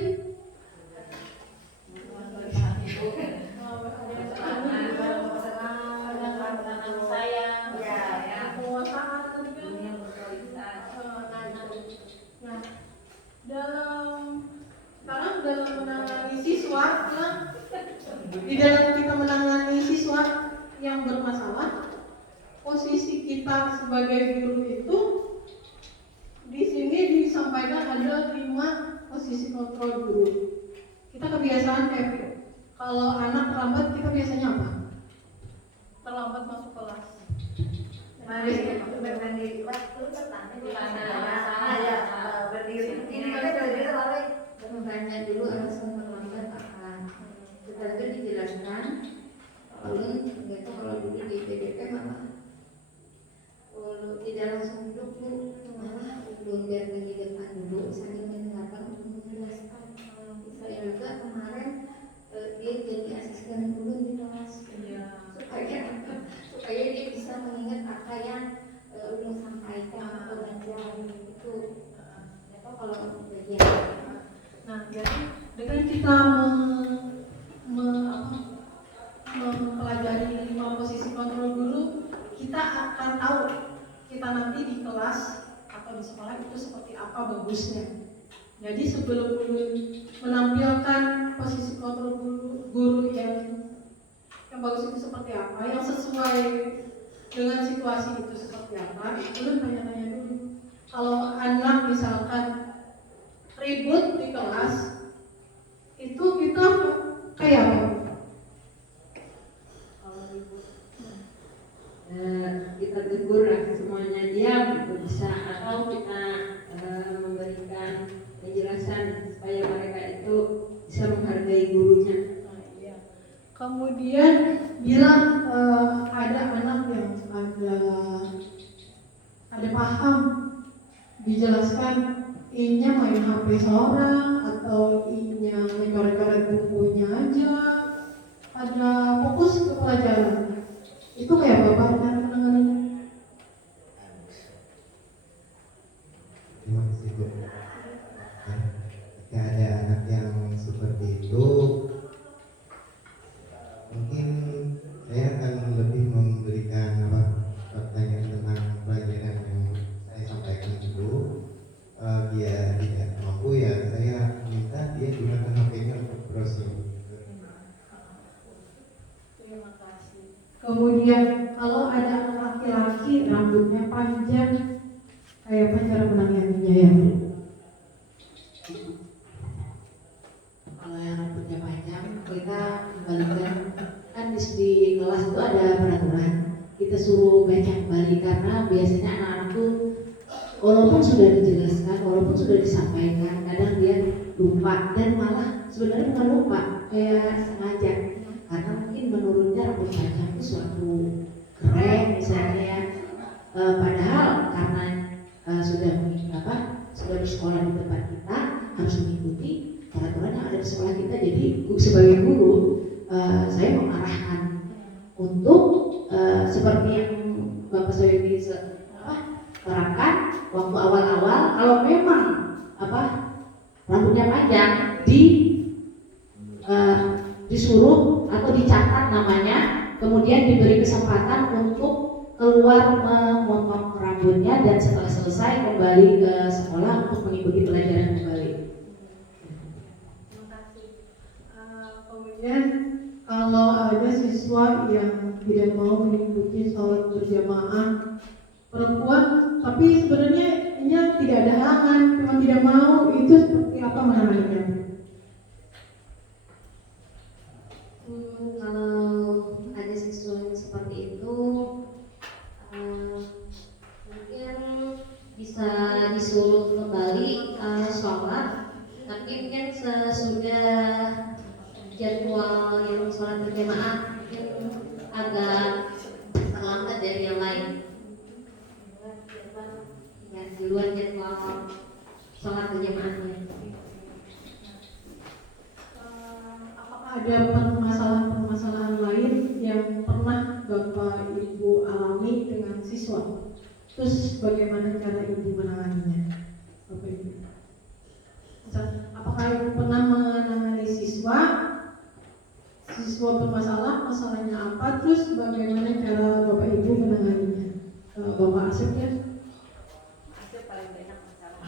Dalam menangani siswa, di dalam kita menangani siswa yang bermasalah, posisi kita sebagai guru itu di sini disampaikan ada 5 posisi kontrol guru. Kita kebiasaan kalau anak terlambat, kita biasanya apa? Terlambat masuk kelas. Berdiri waktu berdiri. Ini kita berdiri lari. Bertanya dulu alasan terlambat apa. Setelah itu dijelaskan. Lalu itu kalau dulu di PDP malah kalau tidak langsung duduk bu, malah belum biar di depan dulu sambil mendengarkan untuk menjelaskan. Saya juga kemarin dia jadi asisten dulu di kelas supaya dia bisa mengingat apa yang belum sampaikan atau belajar itu. Atau kalau bagian. Nah, jadi dengan kita mempelajari 5 posisi kontrol guru, kita akan tahu kita nanti di kelas atau di sekolah itu seperti apa bagusnya. Jadi sebelum menampilkan posisi kontrol guru yang bagus itu seperti apa, yang sesuai dengan situasi itu seperti apa, belum tanya-tanya dulu. Kalau anak misalkan ribut di kelas, itu kita kayak apa? Kalau ribut, kita tegur semuanya diam, itu bisa, atau kita memberikan penjelasan supaya mereka itu bisa menghargai gurunya. Kemudian bila ada anak yang ada paham dijelaskan I-nya main HP seorang atau I-nya mencoret-coret bukunya aja, ada fokus ke pelajaran. Itu kayak bapak cara menanganinya. Terima kasih Bu. Jika ada anak yang seperti itu, mungkin saya akan lebih memberikan pertanyaan tentang pelajaran yang saya sampaikan dulu. Dia tidak mampu ya, saya minta dia gunakan HP-nya untuk browsing. Terima kasih. Kemudian kalau ada anak laki-laki rambutnya panjang, kayak apa cara menanganinya ya? Kalau yang rambutnya panjang, kita kembalikan, kan di kelas itu ada peraturan, kita suruh baca kembali karena biasanya anak-anak tuh walaupun sudah dijelaskan, walaupun sudah disampaikan, kadang dia lupa dan malah sebenarnya bukan lupa, kayak sengaja, karena mungkin menurutnya rambut panjang itu suatu keren misalnya, padahal karena sudah bersekolah di tempat kita harus mengikuti peraturan yang ada di sekolah kita. Jadi sebagai guru saya mengarahkan untuk seperti yang Bapak Soyudi terapkan waktu awal-awal, kalau memang rambutnya panjang disuruh atau dicatat namanya, kemudian diberi kesempatan untuk keluar memotong rambutnya dan setelah selesai kembali ke sekolah untuk mengikuti pelajaran kembali. Terima kasih. Kemudian kalau ada siswa yang tidak mau mengikuti sholat berjamaah perempuan, tapi sebenarnya tidak ada halangan, cuma tidak mau, itu seperti apa menanganinya? Kalau ada siswa yang seperti itu, mungkin bisa disuruh kembali sholat, tapi mungkin sesudah jadwal yang sholat berjamaah mungkin agak terlambat dari yang lain. Ya, di luar jadwal sholat berjamaahnya. Apakah ada permasalahan-permasalahan lain yang pernah Bapak Ibu alami dengan siswa? Terus bagaimana cara Ibu menanganinya, Bapak Ibu? Apakah Ibu pernah menangani siswa bermasalah, masalahnya apa? Terus bagaimana cara Bapak Ibu menanganinya? Bapak Asep ya? Asep paling banyak masalah.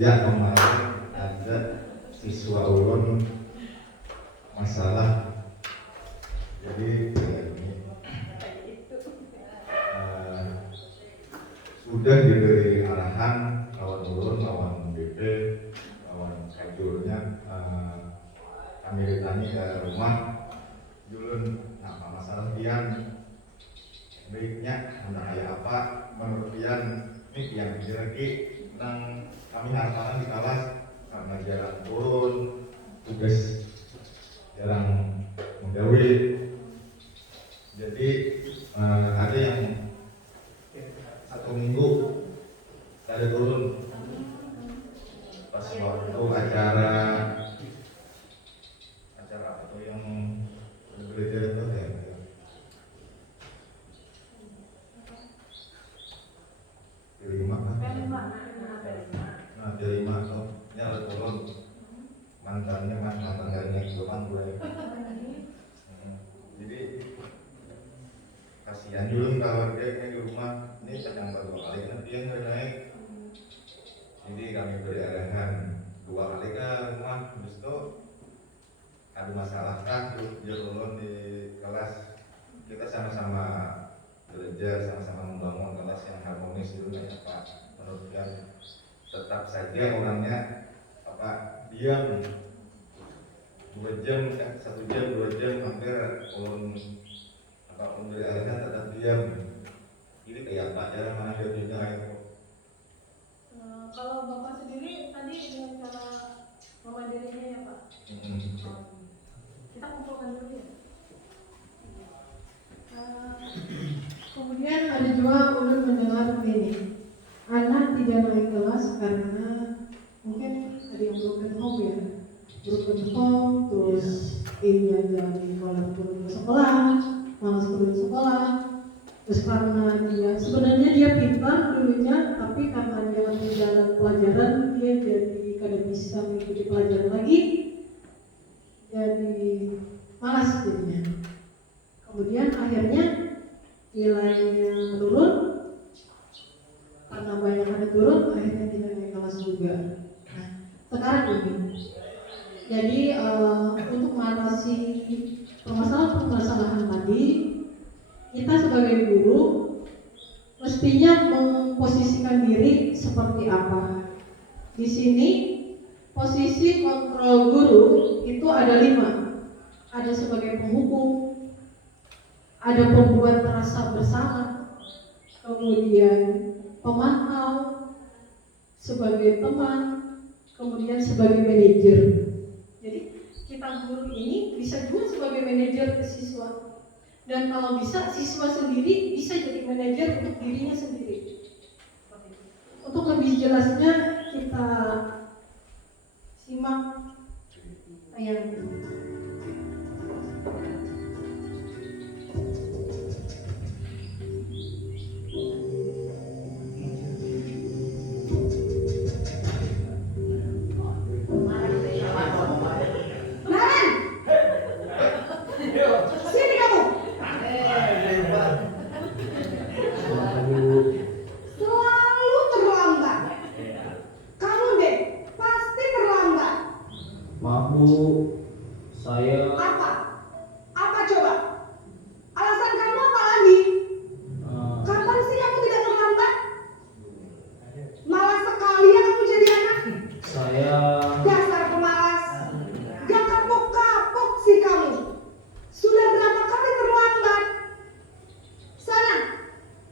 Ya, kemarin ada siswa ulun masalah, jadi begini, sudah diberi arahan lawan ulun, lawan BP, lawan kajurnya, kami ditanya ke rumah ulun, apa masalah pian, baiknya hendak kayak apa menurut pian, ini yang lagi tentang kami harapan di kelas karena jarang turun, tugas jarang menggawe, jadi ada yang 1 minggu ada turun pas waktu acara apa tuh yang belajar itu ya. Terima tuh ya turun mantan dari depan gue. Jadi kasihan dulu kalau dia di rumah ini sedang 2 kali kan dia nggak naik. Jadi kami beri arahan 2 kali ke rumah, habis itu ada masalah kan dia turun di kelas, kita sama-sama belajar, sama-sama membangun kelas yang harmonis dulu ya Pak. Menurut dia tetap saja orangnya diam 2 jam, 1 jam, 2 jam hampir memberi arahan tetap diam. Ini kayak apa cara mana dia itu? Kalau Bapak sendiri tadi dengan cara memandirinya ya Pak? Kita kumpulkan dulu ya. malas karena mungkin ada yang broken home ya, broken home, terus ini aja malas pergi sekolah, malas pergi sekolah, terus karena dia sebenarnya dia pintar dulunya, tapi karena dia meninggalkan pelajaran dia jadi kadang bisa mengikuti pelajaran lagi, jadi malas jadinya. Kemudian akhirnya nilainya menurun, karena banyak yang turun akhirnya tidak naik kelas juga. Nah, sekarang ini jadi untuk mengatasi permasalahan tadi, kita sebagai guru mestinya memposisikan diri seperti apa. Di sini posisi kontrol guru itu ada 5. Ada sebagai penghukum, ada pembuat rasa bersalah, kemudian pemantau, sebagai teman, kemudian sebagai manajer. Jadi kita guru ini bisa juga sebagai manajer ke siswa. Dan kalau bisa siswa sendiri bisa jadi manajer untuk dirinya sendiri. Untuk lebih jelasnya kita simak tayangan ini. Sini kamu. Selalu terlambat. Kamu deh pasti terlambat. Maaf Bu, saya Apa? Apa coba? Alasan kamu apa lagi? Kapan sih kamu tidak terlambat? Malas sekali ya kamu jadi anak. saya Dasar pemalas. Gak kapok-kapok sih kamu. Sudah berapa kali terlambat? Sana,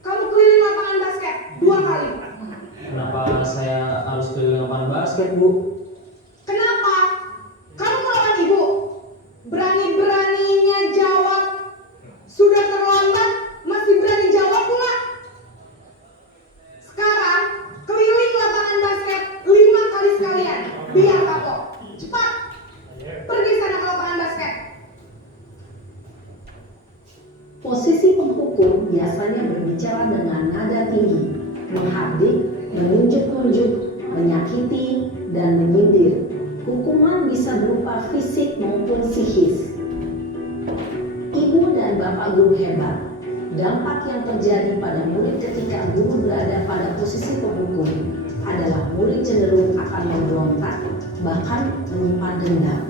kamu keliling lapangan basket 2 kali. kenapa saya harus keliling lapangan basket Bu? Kenapa? Kamu melawan ibu. Berani-beraninya jawab. Sudah terlambat, masih berani jawab pula. Sekarang, keliling lapangan basket 5 kali sekalian. Biar kapok. Cepat. Pergi sana ke lapangan basket. Posisi penghukum biasanya berbicara dengan nada tinggi, menghardik, menunjuk-nunjuk, menyakiti, dan menyindir. Hukuman bisa berupa fisik maupun psikis. Ibu dan bapak guru hebat. Dampak yang terjadi pada murid ketika guru berada pada posisi penghukum adalah murid cenderung akan memberontak, bahkan menyimpan dendam.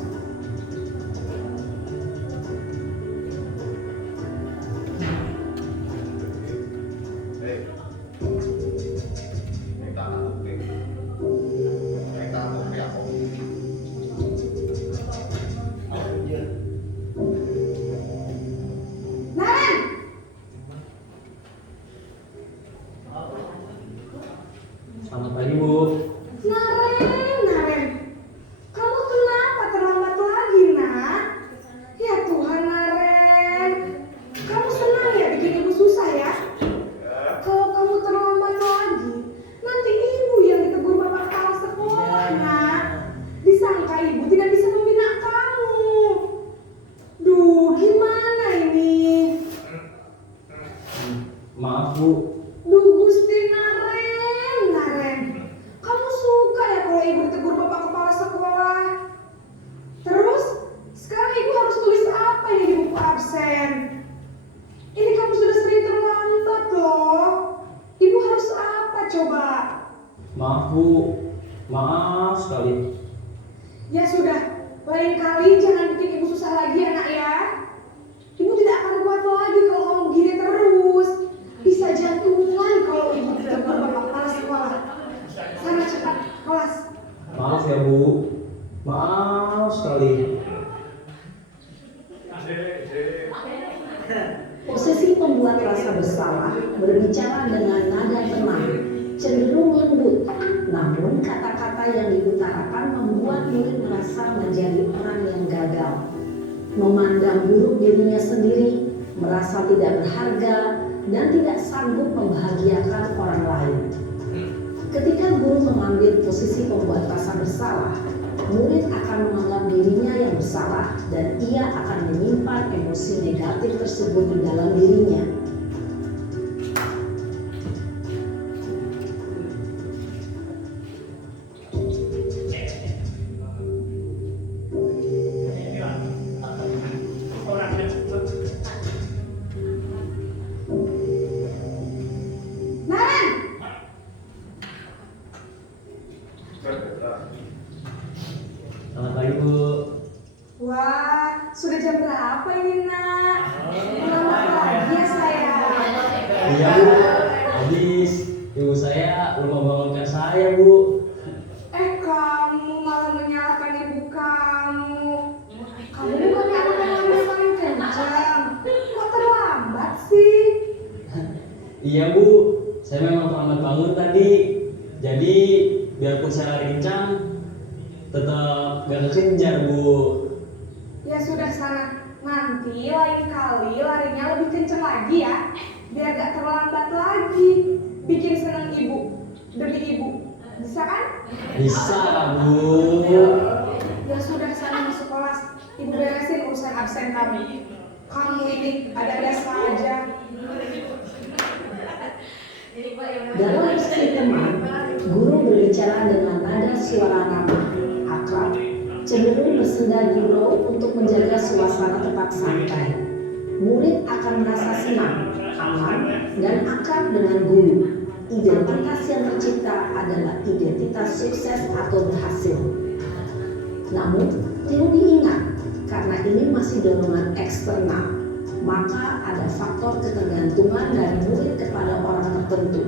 Naren, Selamat pagi Bu. Naren. Kamu kenapa terlambat lagi, nak? Ya Tuhan, Naren. Kamu senang ya bikin ibu susah ya? Kalau kamu terlambat lagi, nanti ibu yang ditegur bapak kepala sekolah, nak. Disangka ibu tidak bisa membina kamu. Duh, gimana ini? Maaf Bu, Duh, Gusti Naren. Kamu suka ya kalau ibu ditegur bapak kepala sekolah? Terus, sekarang ibu harus tulis apa ini di buku absen? Ini kamu sudah sering terlambat loh. Ibu harus apa coba? maaf Bu, maaf sekali. Ya sudah, lain kali jangan bikin ibu susah lagi ya nak ya. Ibu tidak akan kuat lagi kalau kamu begini terus. Bisa jantungan kalau ibu ditegur bapak kepala sekolah. Sana cepat kelas. Maaf ya Bu, maaf sekali. Posisi pembuat rasa bersalah berbicara dengan nada tenang, cenderung lembut, namun kata-kata yang diutarakan membuat murid merasa menjadi orang yang gagal, memandang buruk dirinya sendiri, merasa tidak berharga, dan tidak sanggup membahagiakan orang lain. Ketika guru mengambil posisi pembuat rasa bersalah, murid akan menganggap dirinya yang bersalah dan ia akan menyimpan emosi negatif tersebut di dalam dirinya. Selamat pagi Bu. Wah, sudah jam berapa ini nak? Selamat pagi ya sayang. Iya Bu, habis ibu saya lupa bangunkan saya Bu. Kamu malah menyalahkan ibu kamu. Kamu bukannya anak yang harus paling kencang. Kok terlambat sih? Iya Bu, saya memang terlambat bangun tadi. Jadi biarpun saya lari kencang, tetap gak kekejar Bu. Ya sudah sana. Nanti lain kali larinya lebih kencang lagi ya. Biar gak terlambat lagi. Bikin senang ibu. Demi ibu. Bisa kan? Bisa Bu. Ya sudah sana masuk kelas. Ibu beresin urusan absen kamu. Kamu ini ada-ada saja. Dalam sesi teman, guru berbicara dengan nada suara ramah, akrab, cenderung bersenda gurau untuk menjaga suasana tetap santai. Murid akan merasa senang, aman, dan akrab dengan guru. Identitas yang tercipta adalah identitas sukses atau berhasil. Namun, perlu diingat, karena ini masih dorongan eksternal, maka ada faktor ketergantungan dari murid kepada orang tertentu.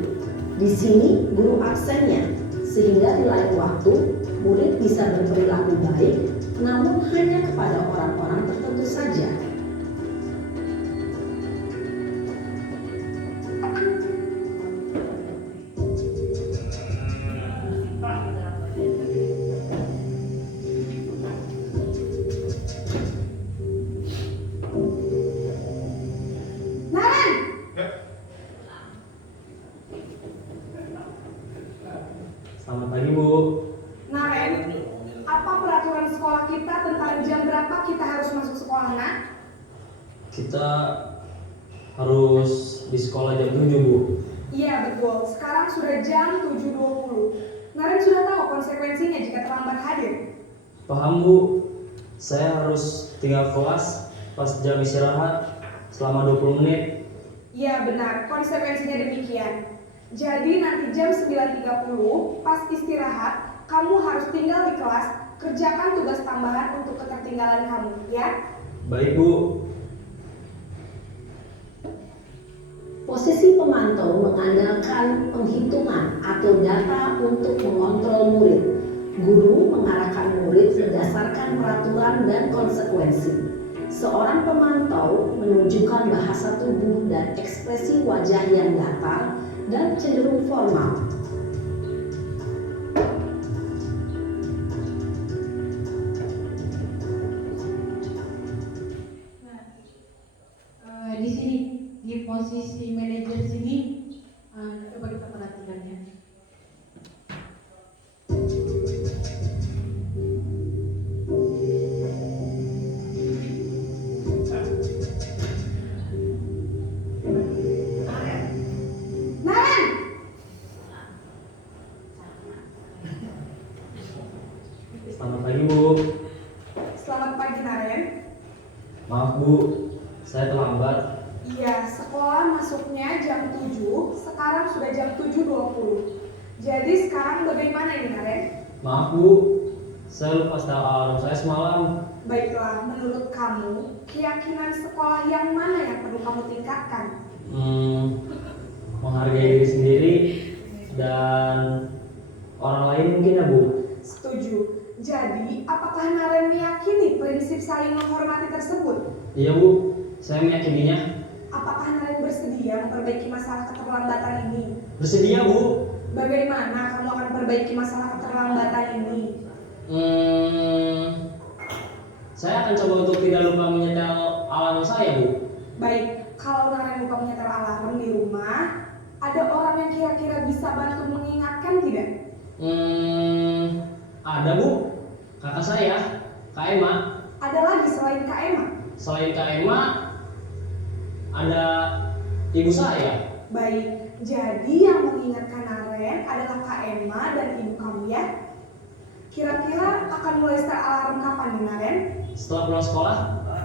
Di sini guru absennya, sehingga di lain waktu murid bisa berperilaku baik, namun hanya kepada orang-orang tertentu saja. Selamat pagi Bu. Naren, apa peraturan sekolah kita tentang jam berapa kita harus masuk sekolah, nak? Kita harus di sekolah jam 7 Bu. Iya betul, sekarang sudah jam 7.20. Naren sudah tahu konsekuensinya jika terlambat hadir. Paham Bu. Saya harus tinggal kelas pas jam istirahat selama 20 menit. Iya benar, konsekuensinya demikian. Jadi nanti jam 9.30 pas istirahat, kamu harus tinggal di kelas, kerjakan tugas tambahan untuk ketertinggalan kamu, ya? Baik Bu. Posisi pemantau mengandalkan penghitungan atau data untuk mengontrol murid. Guru mengarahkan murid berdasarkan peraturan dan konsekuensi. Seorang pemantau menunjukkan bahasa tubuh dan ekspresi wajah yang datar dan cenderung formal. Di sini di posisi manajer sini, coba kita perhatikan ya. Naren! Selamat pagi Bu. Selamat pagi Naren. Maaf Bu, saya terlambat. Iya, sekolah masuknya jam 7, sekarang sudah jam 7.20. Jadi sekarang bagaimana ini Naren? Maaf Bu, saya lupa setel alarm saya semalam. Baiklah, menurut kamu, keyakinan sekolah yang mana yang perlu kamu tingkatkan? Menghargai diri sendiri dan orang lain mungkin ya Bu. Setuju. Jadi, apakah Naren meyakini prinsip saling menghormati tersebut? Iya Bu, saya meyakininya. Apakah Naren bersedia memperbaiki masalah keterlambatan ini? Bersedia Bu. Bagaimana kamu akan perbaiki masalah keterlambatan ini? Saya akan coba untuk tidak lupa menyetel alarm saya Bu. Baik, kalau Naren lupa menyetel alarm di rumah, Ada orang yang kira-kira bisa bantu mengingatkan tidak? Ada Bu, kakak saya, Kak Emma. Ada lagi selain Kak Emma? Selain Kak Emma, ada ibu saya. Baik, jadi yang mengingatkan Naren adalah Kak Emma dan ibu kamu ya? Kira-kira akan mulai setel alarm kapan nih Naren? Setelah pulang sekolah,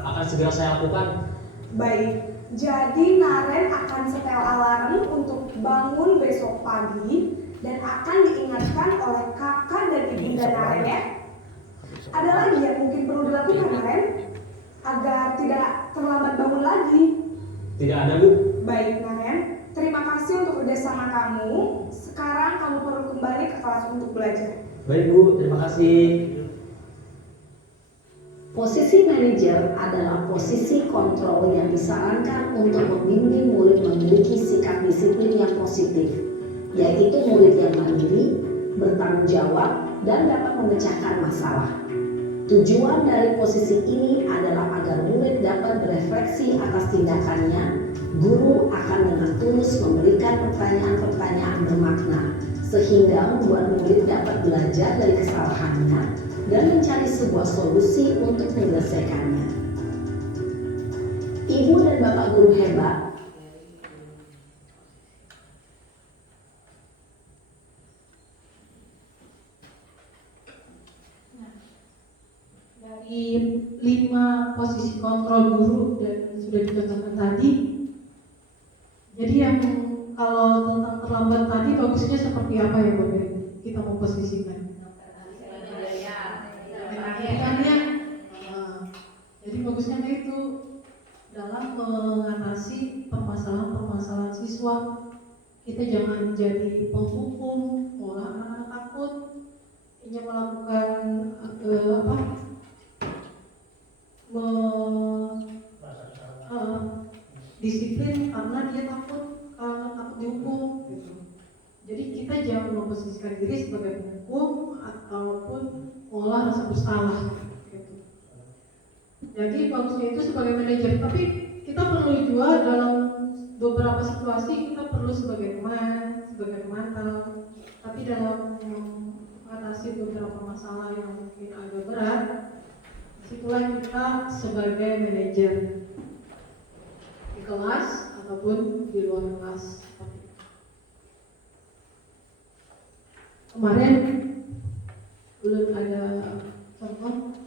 akan segera saya lakukan. Baik, jadi Naren akan setel alarm untuk bangun besok pagi dan akan diingatkan oleh kakak dan ibunda Naren ya. Ada lagi yang mungkin perlu dilakukan Naren agar tidak terlambat bangun lagi? Tidak ada Bu. Baik Naren, terima kasih untuk kerjasama kamu. Sekarang kamu perlu kembali ke kelas untuk belajar. Baik Bu, terima kasih. Posisi manajer adalah posisi kontrol yang disarankan untuk membimbing murid memiliki sikap disiplin yang positif, yaitu murid yang mandiri, bertanggung jawab, dan dapat memecahkan masalah. Tujuan dari posisi ini adalah agar murid dapat berefleksi atas tindakannya. Guru akan dengan tulus memberikan pertanyaan-pertanyaan bermakna, sehingga membuat murid dapat belajar dari kesalahannya dan mencari sebuah solusi untuk menyelesaikannya. Ibu dan Bapak guru hebat, dari 5 posisi kontrol guru dan sudah dicontohkan tadi. Jadi yang kalau tentang terlambat tadi bagusnya seperti apa ya Bapak? Kita mau posisikan. Jadi bagusnya itu dalam mengatasi permasalahan-permasalahan siswa. Kita jangan jadi penghukum, malah anak-anak takut ingin melakukan disiplin karena dia takut dihukum gitu. Jadi kita jangan memposisikan diri sebagai penghukum ataupun olah rasa bersalah gitu. Jadi bagusnya itu sebagai manajer, tapi kita perlu juga dalam beberapa situasi kita perlu sebagai teman, sebagai pemantau, tapi dalam mengatasi beberapa masalah yang mungkin agak berat, disitulah kita sebagai manajer di kelas ataupun di luar kelas. Kemarin belum ada contoh.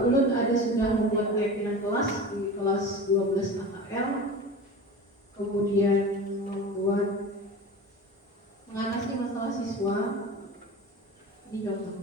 Ulun ada sudah membuat keyakinan kelas di kelas 12 AKL, kemudian membuat mengatasi masalah siswa di dokter.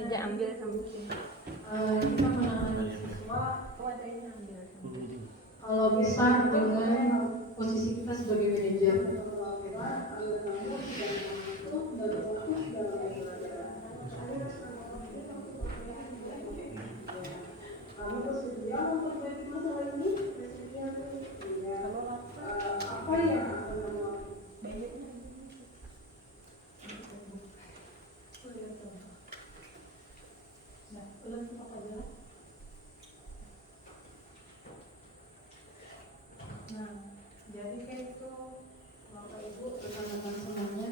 Sejak ambil sampai sini. Kita menangani siswa kalau bisa dengan posisi kita sebagai manajer. Kamu bersedia untuk memperbaiki masalah ini? Apa yang jadi kayak itu Bapak Ibu rekan-rekan semuanya,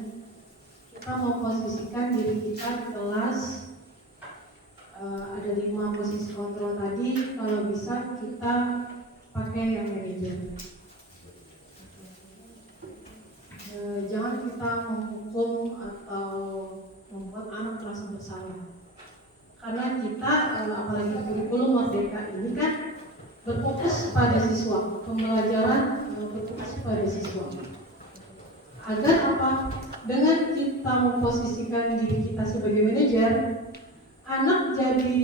kita memposisikan diri kita di kelas. Ada 5 posisi kontrol tadi, kalau bisa kita pakai yang manajer. Jangan kita menghukum atau membuat anak merasa bersalah, karena kita apalagi kurikulum Merdeka ini kan berfokus pada siswa, pembelajaran berfokus pada siswa. Agar apa? Dengan kita memposisikan diri kita sebagai manajer, anak jadi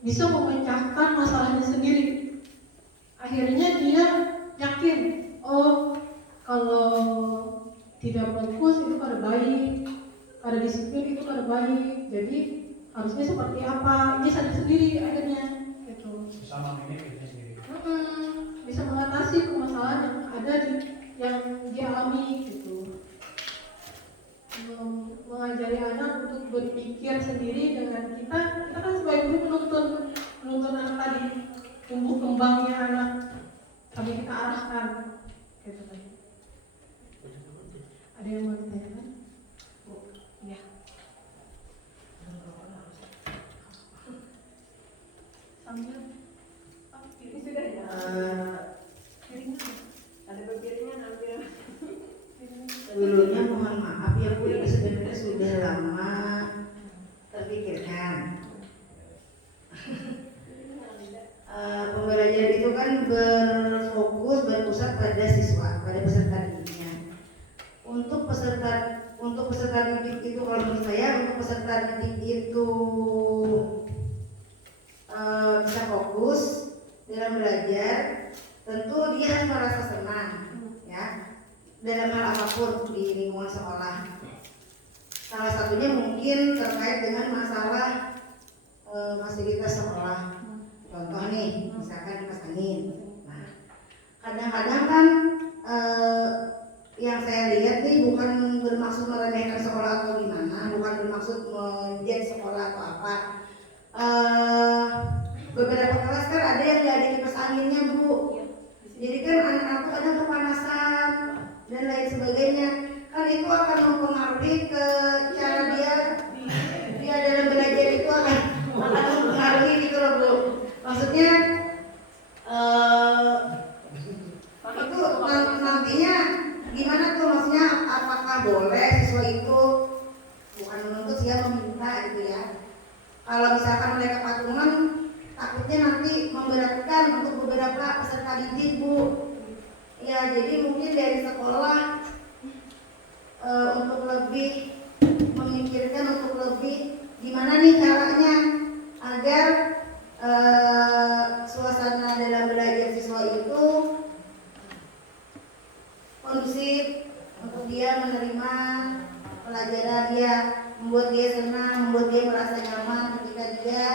bisa memecahkan masalahnya sendiri. Akhirnya dia yakin, oh kalau tidak fokus itu pada baik, pada disiplin itu pada baik. Jadi harusnya seperti apa? Ini sadar sendiri akhirnya. Gitu. Bisa memanage sendiri. Bisa mengatasi permasalahan yang ada yang dia alami gitu. Mengajari anak untuk berpikir sendiri dengan kita kan sebagai guru menuntun anak tadi, tumbuh kembangnya anak sampai kita arahkan gitu tadi. Ada yang mau ditanyakan? Ya. Sambil ini sudah ya. Ada berpiringan ambil. Sebelumnya mohon maaf ya Bu, ini sebenarnya sudah lama terpikirkan. Pembelajaran itu kan berpusat pada siswa, pada peserta didiknya. Untuk peserta didik itu, kalau menurut saya untuk peserta didik itu bisa fokus dalam belajar, tentu dia harus merasa senang ya dalam hal apapun di lingkungan sekolah. Salah satunya mungkin terkait dengan masalah fasilitas sekolah. Contoh nih, misalkan kipas angin. Nah, kadang-kadang kan yang saya lihat nih bukan bermaksud meremehkan sekolah atau gimana, bukan bermaksud menjadi sekolah atau apa. Beberapa kelas kan ada yang nggak ada kipas anginnya Bu. Jadi kan anak-anak tuh kadang kepanasan dan lain sebagainya. Kan itu akan mempengaruhi ke cara dia dalam belajar, itu akan mempengaruhi gitu loh Bu. Maksudnya itu nantinya gimana tuh, maksudnya apakah boleh siswa itu, bukan menuntut sih ya, meminta gitu ya. Kalau misalkan mereka patungan, takutnya nanti memberatkan untuk beberapa peserta didik Bu. Ya jadi mungkin dari sekolah untuk lebih memikirkan, untuk lebih gimana nih caranya agar suasana dalam belajar siswa itu kondusif untuk dia menerima pelajaran, dia membuat dia senang, membuat dia merasa nyaman ketika dia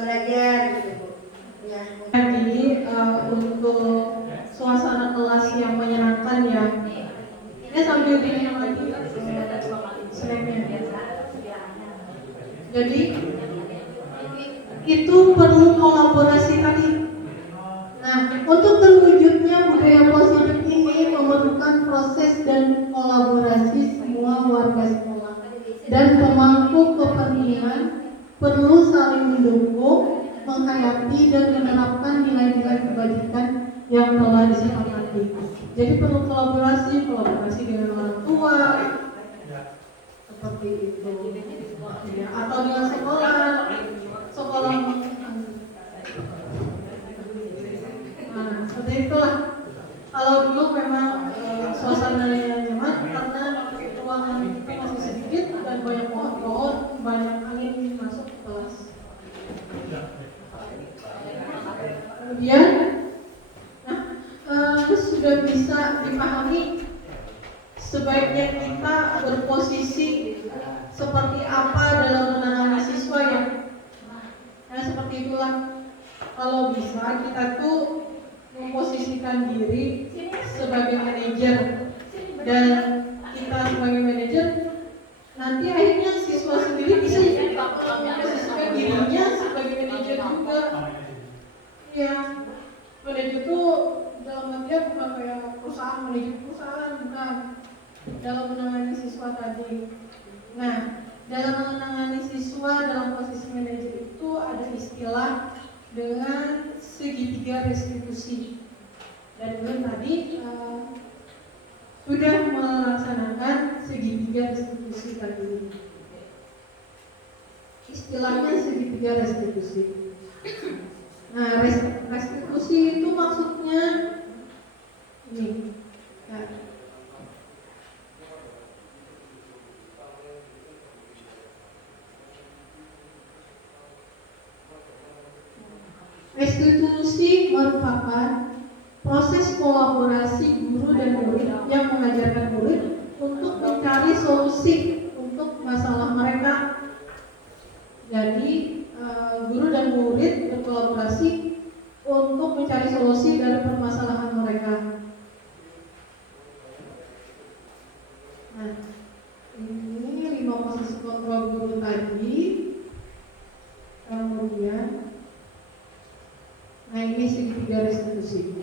belajar gitu. Ya. Jadi untuk suasana kelas yang menyenangkan ya, ini sambil dilihat lagi slide-nya. Jadi itu perlu kolaborasi tadi. Nah, untuk terwujudnya budaya positif ini memerlukan proses dan kolaborasi semua warga sekolah dan pemangku kepentingan perlu saling mendukung, menghayati dan menerapkan nilai-nilai kebajikan yang telah disepakati. Jadi perlu kolaborasi dengan orang tua, seperti itu, ya, atau dengan sekolah. Nah, seperti itulah. Kalau dulu memang suasananya nyaman karena ruangan kita masih sedikit dan banyak pohon-pohon, banyak angin sudah bisa dipahami, sebaiknya kita berposisi seperti apa dalam menangani siswa ya. Nah seperti itulah, kalau bisa kita tuh memposisikan diri sebagai manajer, dan kita sebagai manajer nanti akhirnya siswa sendiri bisa memposisikan dirinya sebagai manajer juga. Ya, manajer itu dalam artian bukan kayak perusahaan, manajer perusahaan, bukan, dalam menangani siswa tadi. Nah, dalam menangani siswa dalam posisi manajer itu ada istilah dengan segitiga restitusi. Dan gue tadi sudah melaksanakan segitiga restitusi tadi. Istilahnya segitiga restitusi. Nah, restitusi itu maksudnya ini. Nah, restitusi merupakan proses kolaborasi guru dan murid yang mengajarkan murid untuk mencari solusi untuk masalah mereka. Jadi guru dan murid berkolaborasi untuk mencari solusi dari permasalahan mereka. Nah, ini 5 posisi kontrol guru tadi. Kemudian, nah ini segitiga restitusi.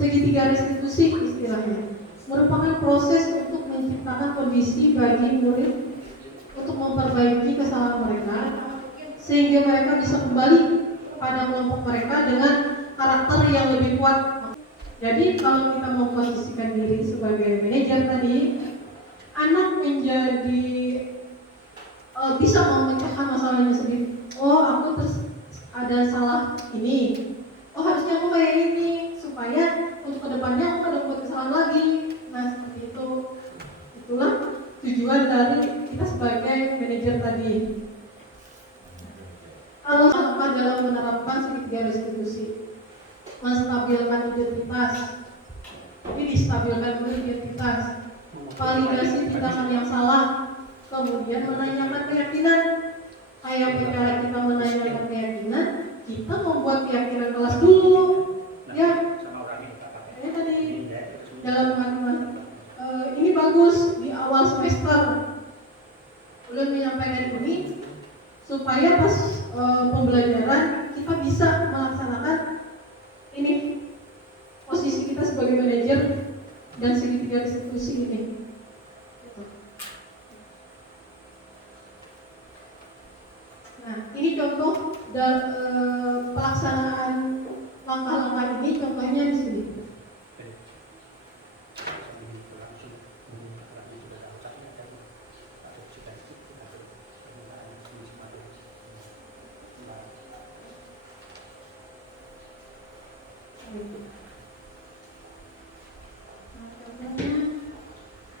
Segitiga restitusi istilahnya merupakan proses untuk menciptakan kondisi bagi murid untuk memperbaiki kesalahan mereka, sehingga mereka bisa kembali pada kelompok mereka dengan karakter yang lebih kuat. Jadi kalau kita memposisikan diri sebagai manajer tadi, anak menjadi bisa memecahkan masalahnya sendiri. Oh, aku ada salah ini. Oh, harusnya aku kayak ini supaya untuk kedepannya aku ada buat kesalahan lagi. Nah, seperti itu. Itulah tujuan dari kita sebagai manajer tadi. Kalau apa dalam menerapkan segitiga restitusi, menstabilkan identitas. Ini distabilkan dulu identitas. Validasi tindakan yang salah, kemudian menanyakan keyakinan. Kayak cara kita menanyakan keyakinan, kita membuat keyakinan kelas dulu, ya. Ini tadi dalam matematika ini bagus di awal semester belum menyampaikan ini supaya pas pembelajaran kita bisa melaksanakan ini posisi kita sebagai manajer dan segitiga restitusi ini. Nah, ini contoh dan pelaksanaan langkah-langkah ini, contohnya di sini.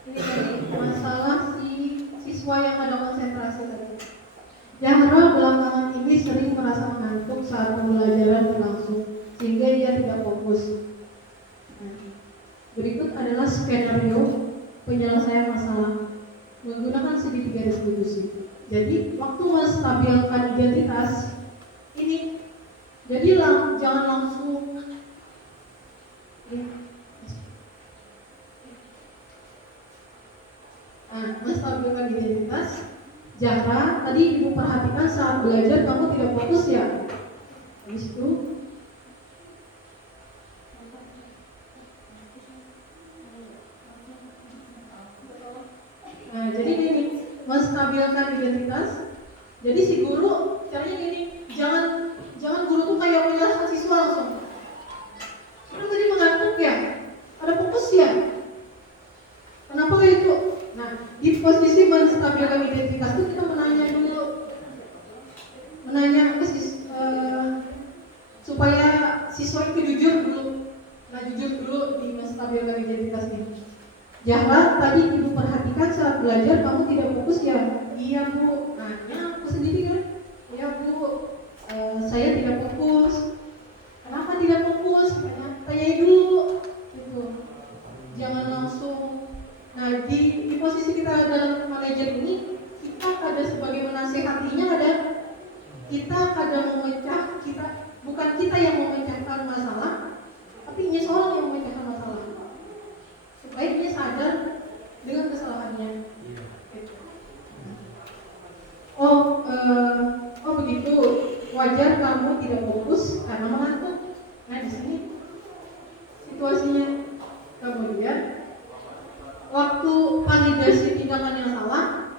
Ini tadi masalah siswa yang ada konsentrasi tadi. Jahra belakangan ini sering merasa mengantuk saat pembelajaran berlangsung, sehingga ia tidak fokus. Berikut adalah skenario penyelesaian masalah menggunakan segitiga restitusi. Jadi, waktu menstabilkan identitas ini, jadi jangan langsung menstabilkan identitas. Jahra, tadi ibu perhatikan saat belajar kamu tidak fokus ya. Habis itu nah, jadi gini, menstabilkan identitas. Jadi si guru caranya gini, jangan guru tuh kayak menyalahkan siswa langsung. Karena tadi mengantuk ya, ada fokus ya. Kenapa itu? Nah, di posisi menstabilkan identitas itu kita menanya ke supaya siswa itu jujur dulu. Nah, jujur dulu di menstabilkan identitas ini. Jahra, tadi ibu perhatikan saat belajar kamu tidak fokus ya? Iya bu. Nah, ya aku sendiri kan? Iya bu, saya tidak fokus. Kenapa tidak fokus? Tanyai dulu. Gitu. wajar kamu tidak fokus karena mengantuk. Nah di sini situasinya. Kemudian waktu validasi tindakan yang salah,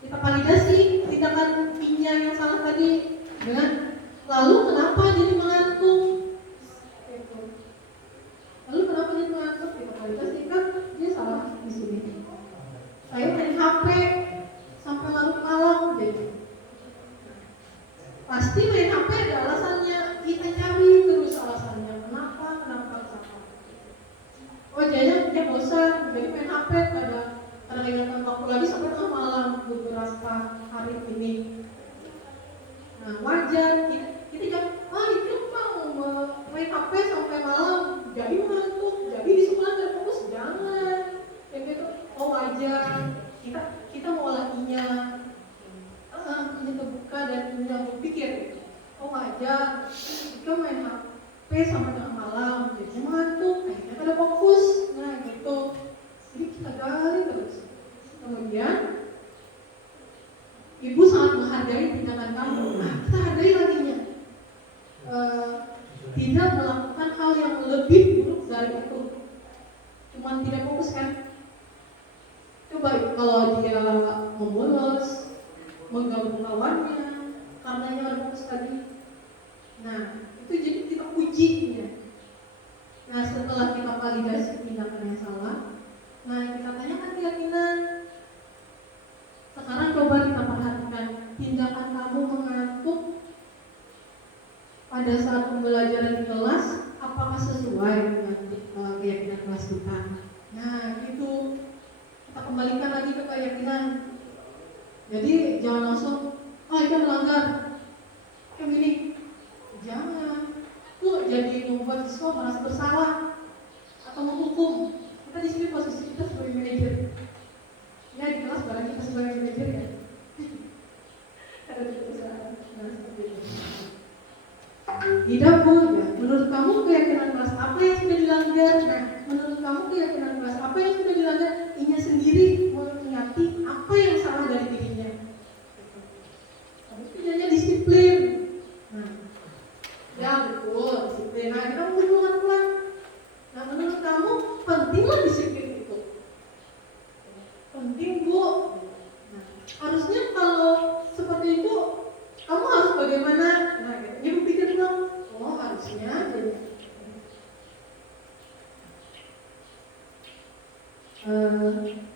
kita validasi tindakan I-nya yang salah tadi dengan lalu kenapa jadi mengantuk? Gitu. Lalu kenapa jadi mengantuk? Kita validasi kan dia salah di sini. Saya main HP sampai larut malam jadi. Pasti main HP ada alasannya, kita cari terus alasannya kenapa. Oh dia bosan, jadi main HP ada ingatan waktu lagi sampai tengah malam beberapa hari ini. Nah wajar kita jangan itu mau main HP sampai malam jadi mengantuk, jadi di sekolah tidak fokus, jangan. Yang gitu, oh wajar kita mau lakinya. Ini terbuka dan ini yang berpikir, oh wajar kita main HP sampai tengah malam jadi mengantuk, akhirnya kada fokus. Nah gitu, jadi kita gali terus. Kemudian ibu sangat menghargai tindakan kamu. Nah kita hargai laginya, tidak melakukan hal yang lebih buruk dari itu, cuma tidak fokus kan. Coba kalau dia membolos, mengganggu kawannya karena yang ada fokus tadi. Nah itu jadi kita ujinya. Nah setelah kita validasi tindakan yang salah, nah kita tanyakan keyakinan. Sekarang coba kita perhatikan tindakan kamu mengantuk pada saat pembelajaran di kelas, apakah sesuai dengan keyakinan kelas kita. Nah itu kita kembalikan lagi ke keyakinan. Jadi jangan langsung, itu melanggar, kayak gini, jangan. Tuh jadi membuat siswa merasa bersalah atau menghukum. Kita di sini posisi kita sebagai manajer. Ya di kelas barang kita sebagai manajer ya. Ada perusahaan, nah seperti itu. Tidak Bu, ya. Menurut kamu keyakinan kelas apa yang sudah dilanggar? Nah, menurut kamu keyakinan kelas apa yang sudah dilanggar? Inya sendiri mengingati apa yang salah dari dirinya. Tapi kerjanya disiplin. Nah, ya betul disiplin. Nah, kita mau pelan-pelan. Nah, menurut kamu pentinglah disiplin itu? Penting Bu. Nah, harusnya kalau seperti itu kamu harus bagaimana? Nah, dia berpikir dong, oh harusnya jadi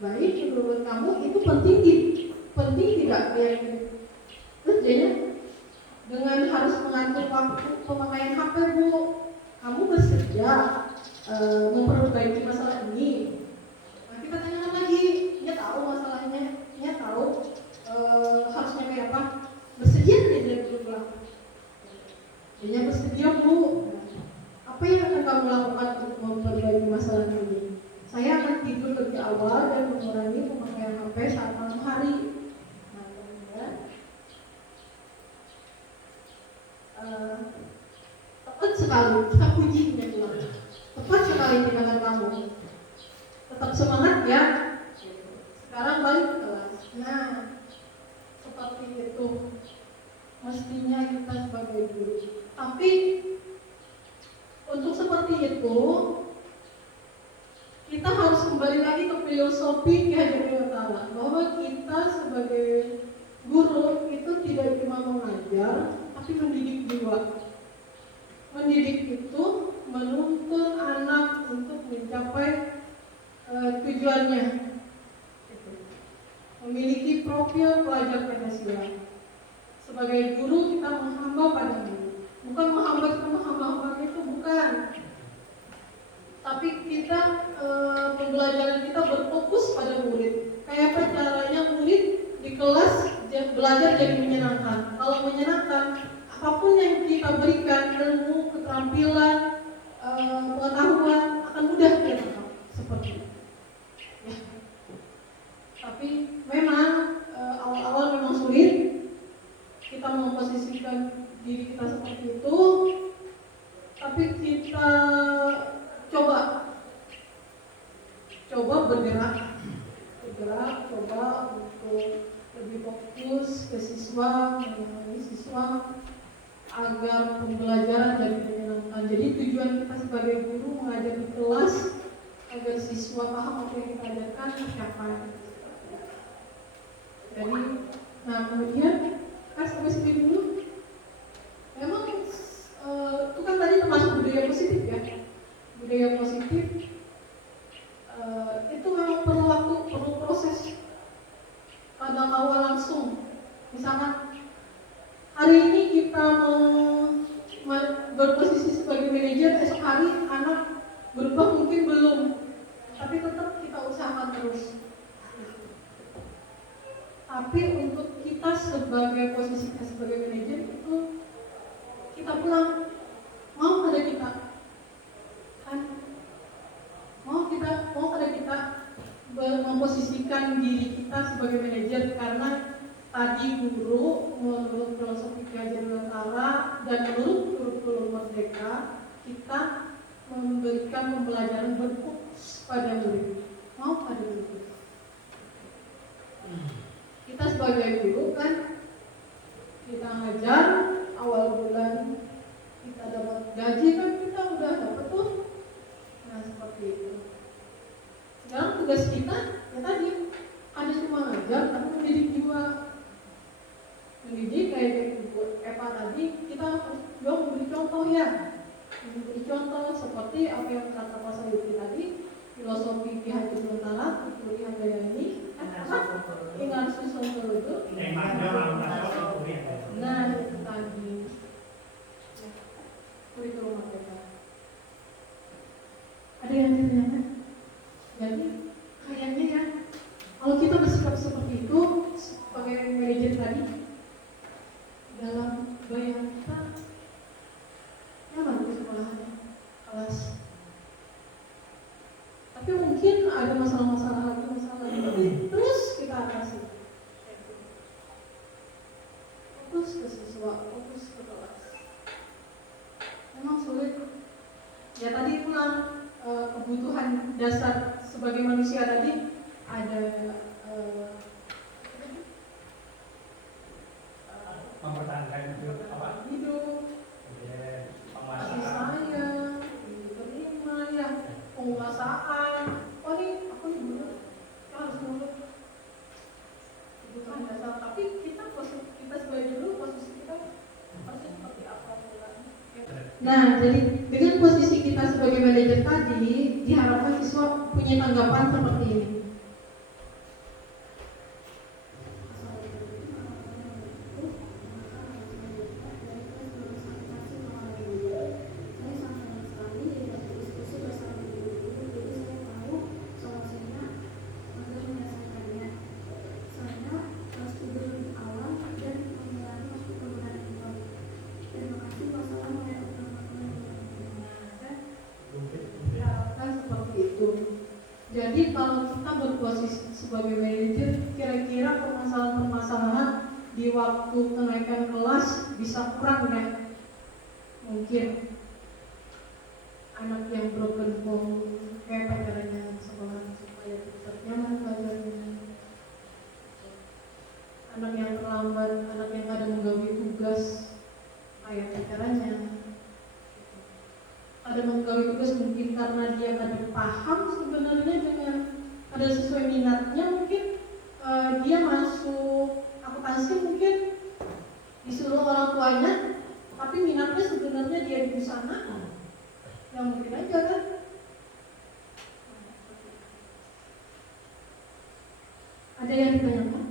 baik menurut kamu itu penting tidak kayak gitu. Terus jadinya dengan harus mengatur waktu pemakaian HP Bu, kamu bersedia memperbaiki masalah ini. Nah, kita tanyakan lagi, dia tahu masalahnya, dia tahu harusnya kayak apa. Bersedia tidak dia berubah? Dia bersedia Bu. Apa yang akan kamu lakukan untuk memperbaiki masalah ini? Saya akan tidur lebih awal dan mengurangi pemakaian HP saat malam hari. Nah, kemudian tepat sekali, kita pujinya bilang tepat sekali tindakan kamu. Tetap semangat ya. Sekarang balik ke kelas. Nah, seperti itu mestinya kita sebagai guru. Tapi untuk seperti itu kita harus kembali lagi ke filosofi Ki Hajar Dewantara, bahwa kita sebagai guru itu tidak cuma mengajar tapi mendidik jiwa. Mendidik itu menuntun anak untuk mencapai tujuannya, memiliki profil pelajar Pancasila. Sebagai guru kita menghamba pada guru, bukan menghamba itu bukan. Tapi kita pembelajaran kita berfokus pada murid. Kayak apa caranya murid di kelas belajar jadi menyenangkan. Kalau menyenangkan, apapun yang kita berikan, ilmu, keterampilan, pengetahuan akan mudah kita tangkap seperti itu. Ya. Tapi memang awal-awal memang sulit kita memposisikan diri kita seperti itu. Tapi kita coba bergerak, coba untuk lebih fokus ke siswa, menemani siswa. agar pembelajaran jadi menyenangkan. Jadi tujuan kita sebagai guru mengajar di kelas agar siswa paham apa yang kita ajarkan tercapai. Jadi, nah kemudian sampai sini dulu. Memang itu kan tadi termasuk budaya positif ya. Budaya positif itu memang perlu waktu, perlu proses. Kadang awal langsung, misalkan hari ini kita mau berposisi sebagai manajer, esok hari anak berubah mungkin belum, tapi tetap kita usahakan terus. Tapi untuk kita sebagai posisi kita sebagai manajer itu kita pulang, mau ada kita kan, mau ada kita memposisikan diri kita sebagai manajer, karena tadi guru menurut filosofi Ki Nurantara dan menurut kurikulum Merdeka kita memberikan pembelajaran berfokus pada murid, mau pada murid. Kita sebagai guru kan kita ngajar awal bulan kita dapat gaji kan kita udah dapat tuh. Nah seperti itu. Sekarang tugas kita ya tadi ada cuma ngajar tapi mendidik juga. Mendidik kayak Ibu Eva tadi kita harus juga memberi contoh ya. Memberi contoh seperti apa yang kata Pak Sayuti tadi, filosofi Ki Hajar Nurantara, kuliah Handayani, ingat susun dulu. Nah itu tadi kurikulum Merdeka. Ada yang ditanyakan? Jadi kayaknya ya kalau kita bersikap seperti itu sebagai manajer tadi, dalam bayangan kita nyaman di sekolahannya kelas. Tapi mungkin ada masalah-masalah lagi, terus kita atasi. Fokus ke siswa, fokus ke kelas. Memang sulit. Ya tadi pulang kebutuhan dasar sebagai manusia tadi ada mempertahankan hidup apa? Hidup, kasih sayang, diterima ya, penguasaan. Oh ini aku nih dulu, kita harus nurut kebutuhan dasar. Tapi kita sebagai guru posisi kita harusnya seperti apa? Nah, jadi dengan posisi kita sebagai manajer tadi, diharapkan siswa punya tanggapan seperti ini. Jadi kalau kita berposisi sebagai manajer, kira-kira permasalahan-permasalahan di waktu kenaikan kelas bisa kurang ya? Mungkin anak yang broken home, kayak caranya sekolah supaya tetap nyaman belajarnya. Anak yang terlambat, anak yang kadang menggawi tugas, kayak caranya. Ada menggawi tugas mungkin karena dia kadang paham sebenarnya dengan ada sesuai minatnya, mungkin dia masuk akuntansi mungkin disuruh orang tuanya, tapi minatnya sebenarnya dia di sana, yang mungkin aja kan. Ada yang ditanyakan?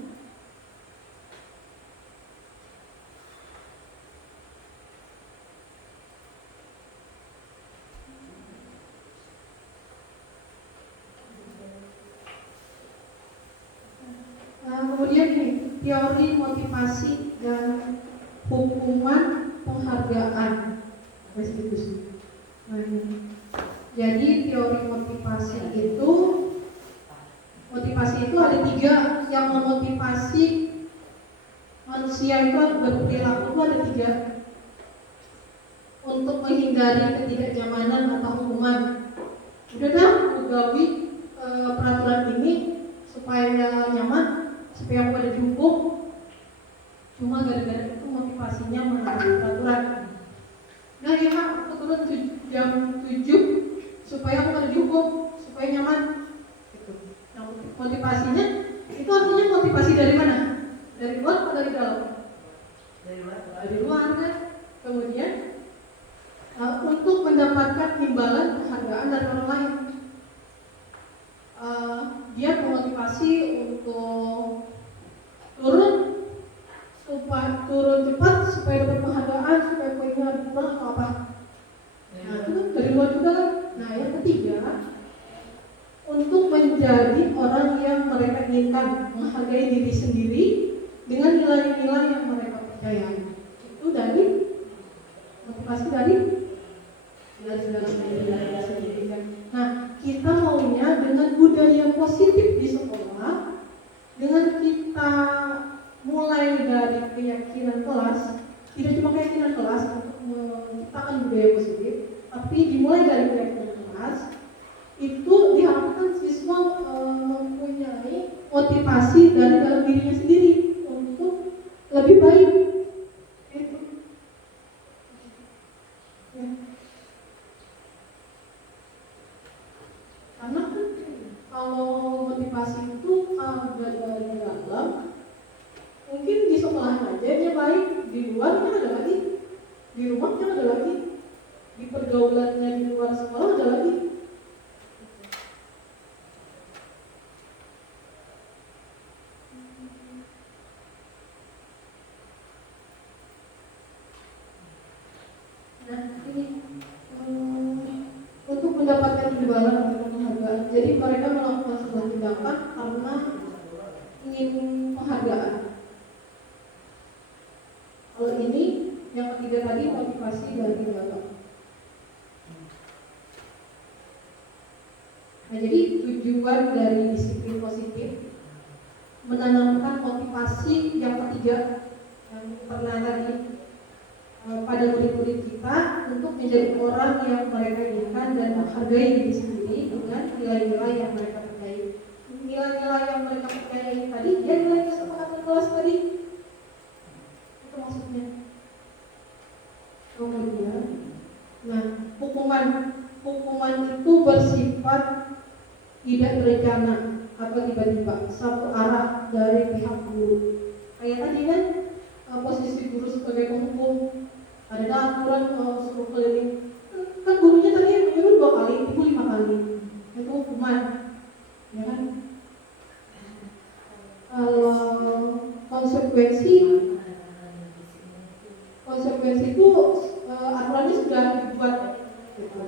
Kemudian ini teori motivasi dan hukuman penghargaan restitusi. Nah, ini. Jadi teori motivasi itu ada 3 yang memotivasi manusia itu berperilaku itu ada 3 untuk menghindari ketidaknyamanan atau hukuman. Udah dah pegawai peraturan ini supaya nyaman, supaya pada dihukum, cuma gara-gara itu motivasinya menaati peraturan. Motivasinya itu artinya motivasi dari mana? Dari luar atau dari dalam? Dari luar kan. Kemudian untuk mendapatkan imbalan penghargaan dari orang lain. Dia memotivasi untuk turun cepat supaya dapat penghargaan, supaya poinnya lebih kurang atau apa. Nah itu kan dari luar juga kan. Nah yang ketiga, untuk menjadi orang yang mereka inginkan, menghargai diri sendiri dengan nilai-nilai yang mereka percayai. Itu dari motivasi dari nilai-nilai sendiri kan. Nah kita maunya dengan budaya positif di sekolah, dengan kita mulai dari keyakinan kelas, tidak cuma keyakinan kelas untuk menciptakan budaya positif, tapi dimulai dari keyakinan kelas, itu diharapkan siswa mempunyai motivasi dari dalam dirinya sendiri untuk lebih baik. Itu. Ya. Karena kan kalau motivasi itu dari dalam, mungkin di sekolah aja dia baik, di luarnya ada lagi, di rumahnya ada lagi, di pergaulannya di luar sekolah ada lagi. Nah ini untuk mendapatkan imbalan atau penghargaan, jadi mereka melakukan sebuah tindakan karena ingin penghargaan. Kalau ini yang ketiga tadi motivasi dari dalam. Nah jadi tujuan dari disiplin positif menanamkan motivasi yang ketiga yang pernah tadi pada murid-murid kita untuk menjadi orang yang mereka inginkan dan menghargai diri sendiri dengan nilai-nilai yang mereka percayai. Nilai-nilai yang mereka percayai tadi, ya nilai kesepakatan kelas tadi. Itu maksudnya. Kemudian, nah hukuman itu bersifat tidak berencana atau tiba-tiba, satu arah dari pihak guru. Kayak tadi kan posisi guru sebagai penghukum, ada aturan suruh keliling. Kan gurunya tadi yang menyuruh 2 kali, ibu 5 kali. Itu hukuman, ya kan? Konsekuensi itu aturannya sudah dibuat. Gitu.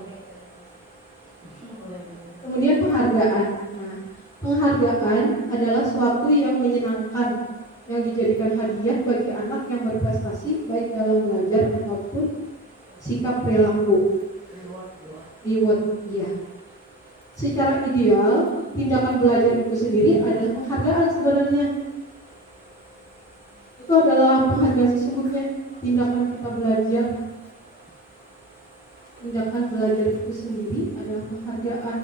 Kemudian penghargaan. Nah, penghargaan adalah suatu yang menyenangkan, yang dijadikan hadiah bagi anak yang berprestasi baik dalam belajar ataupun sikap perilaku. Reward, ya. Secara ideal, tindakan belajar itu sendiri adalah penghargaan sebenarnya. Itu adalah penghargaan sesungguhnya. Tindakan kita belajar, tindakan belajar itu sendiri adalah penghargaan.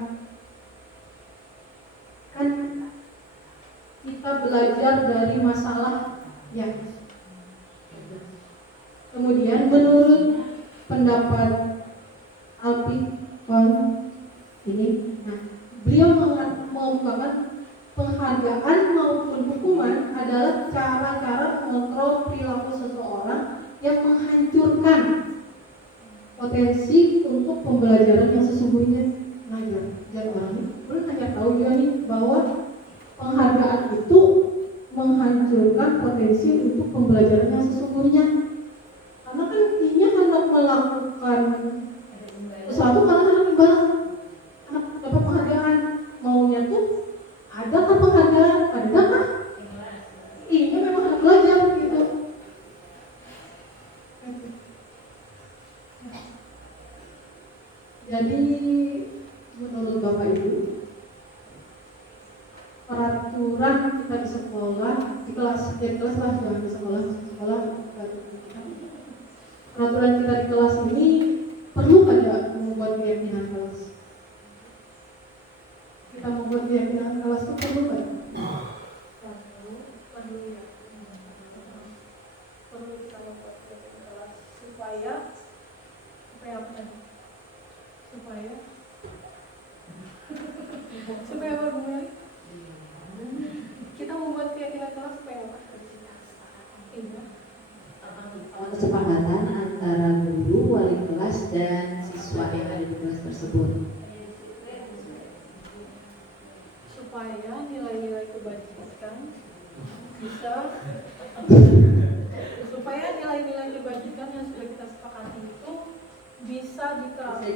Kan kita belajar dari masalah ya. Kemudian menurut pendapat Alpi ini, nah, beliau mengungkapkan penghargaan maupun hukuman adalah cara-cara mengontrol perilaku seseorang yang menghancurkan potensi untuk pembelajaran yang sesungguhnya. Nah, jangan orang ini perlu hanya tahu juga nih bahwa penghargaan itu menghancurkan potensi untuk pembelajaran yang sesungguhnya. Karena kan intinya hendak melakukan sesuatu karena hendak imbalan, dapat penghargaan. Maunya tuh ada kan penghargaan, ada kan? Ini memang hendak belajar gitu. Jadi menurut Bapak Ibu, peraturan kita di sekolah, di kelas lah, jangan di sekolah. Peraturan kita di kelas ini perlu ada membuat keyakinan kelas. Kita membuat keyakinan kelas itu perlu kan? Perlu kita membuat keyakinan kelas supaya apa? Supaya apa hubungannya? kira-kira kelas supaya apa? Iya. Kesepakatan antara guru, wali kelas dan siswa yang ada di kelas tersebut. Supaya nilai-nilai kebajikan bisa supaya nilai-nilai kebajikan yang sudah kita sepakati itu bisa diterapkan,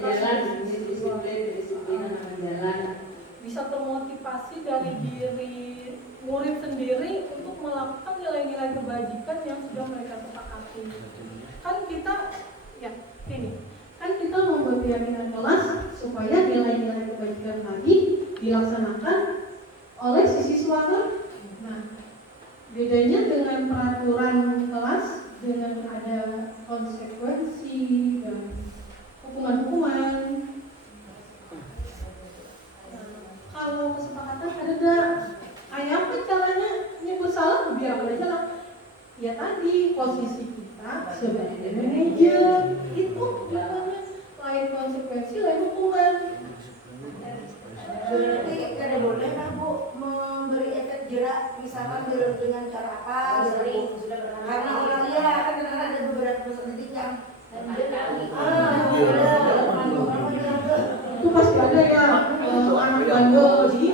bisa termotivasi dari diri murid sendiri untuk melakukan nilai-nilai kebajikan yang sudah mereka sepakati. Kan kita membuat keyakinan kelas supaya nilai-nilai kebajikan tadi dilaksanakan oleh si siswa kan. Nah, bedanya dengan peraturan kelas dengan ada konsekuensi dan hukuman-hukuman. Kalau kesepakatan ada kayak apa caranya nyebut salah biar boleh jalan. Ya tadi posisi kita sebagai manajer itu namanya lain konsekuensi lain hukuman. Berarti tidak boleh lah Bu memberi efek jerak misalkan dengan cara apa gitu. Karena orangnya kan ada beberapa peserta didik yang Itu pasti ada ya anak bandel di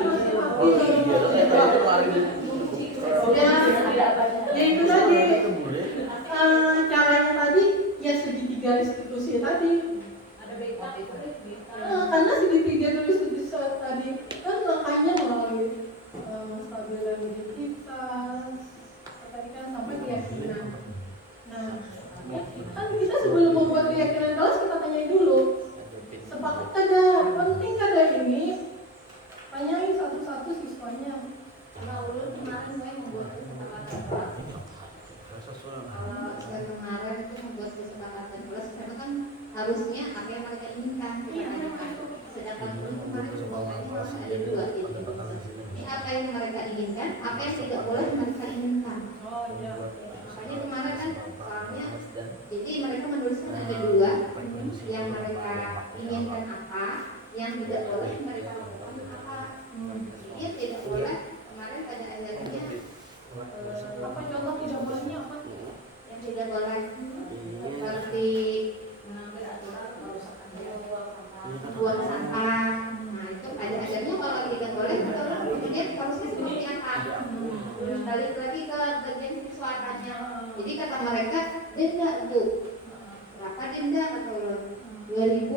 ya itu tadi caranya tadi ya segitiga restitusi tadi. Karena segitiga restitusi tadi kan langkahnya melalui stabilan identitas tadi kan sampai keyakinan. Nah kan kita sebelum membuat keyakinan kelas kita tanyai dulu sepakat kada, penting kada ini, tanyain satu-satu siswanya. Karena ulun kemarin saya membuat kesepakatan kelas. Saya kemarin itu membuat kesepakatan kelas karena kan harusnya apa yang mereka inginkan. Sedangkan ulun kemarin semuanya harus ada dua ini. Ini apa yang mereka inginkan, apa yang tidak boleh mereka inginkan. Oh iya. Makanya kemarin kan soalnya, jadi mereka menuliskan ada dua, yang mereka inginkan apa, yang tidak boleh mereka lakukan apa. Ini tidak boleh. Kemarin ada ajarannya Apa contoh tidak bolehnya apa? yang tidak boleh seperti buang sampah. Nah itu ada ajarannya kalau tidak boleh atau kemudian harusnya seperti apa. Balik lagi ke bagian siswanya. Jadi kata mereka denda Bu, berapa denda atau 2.000.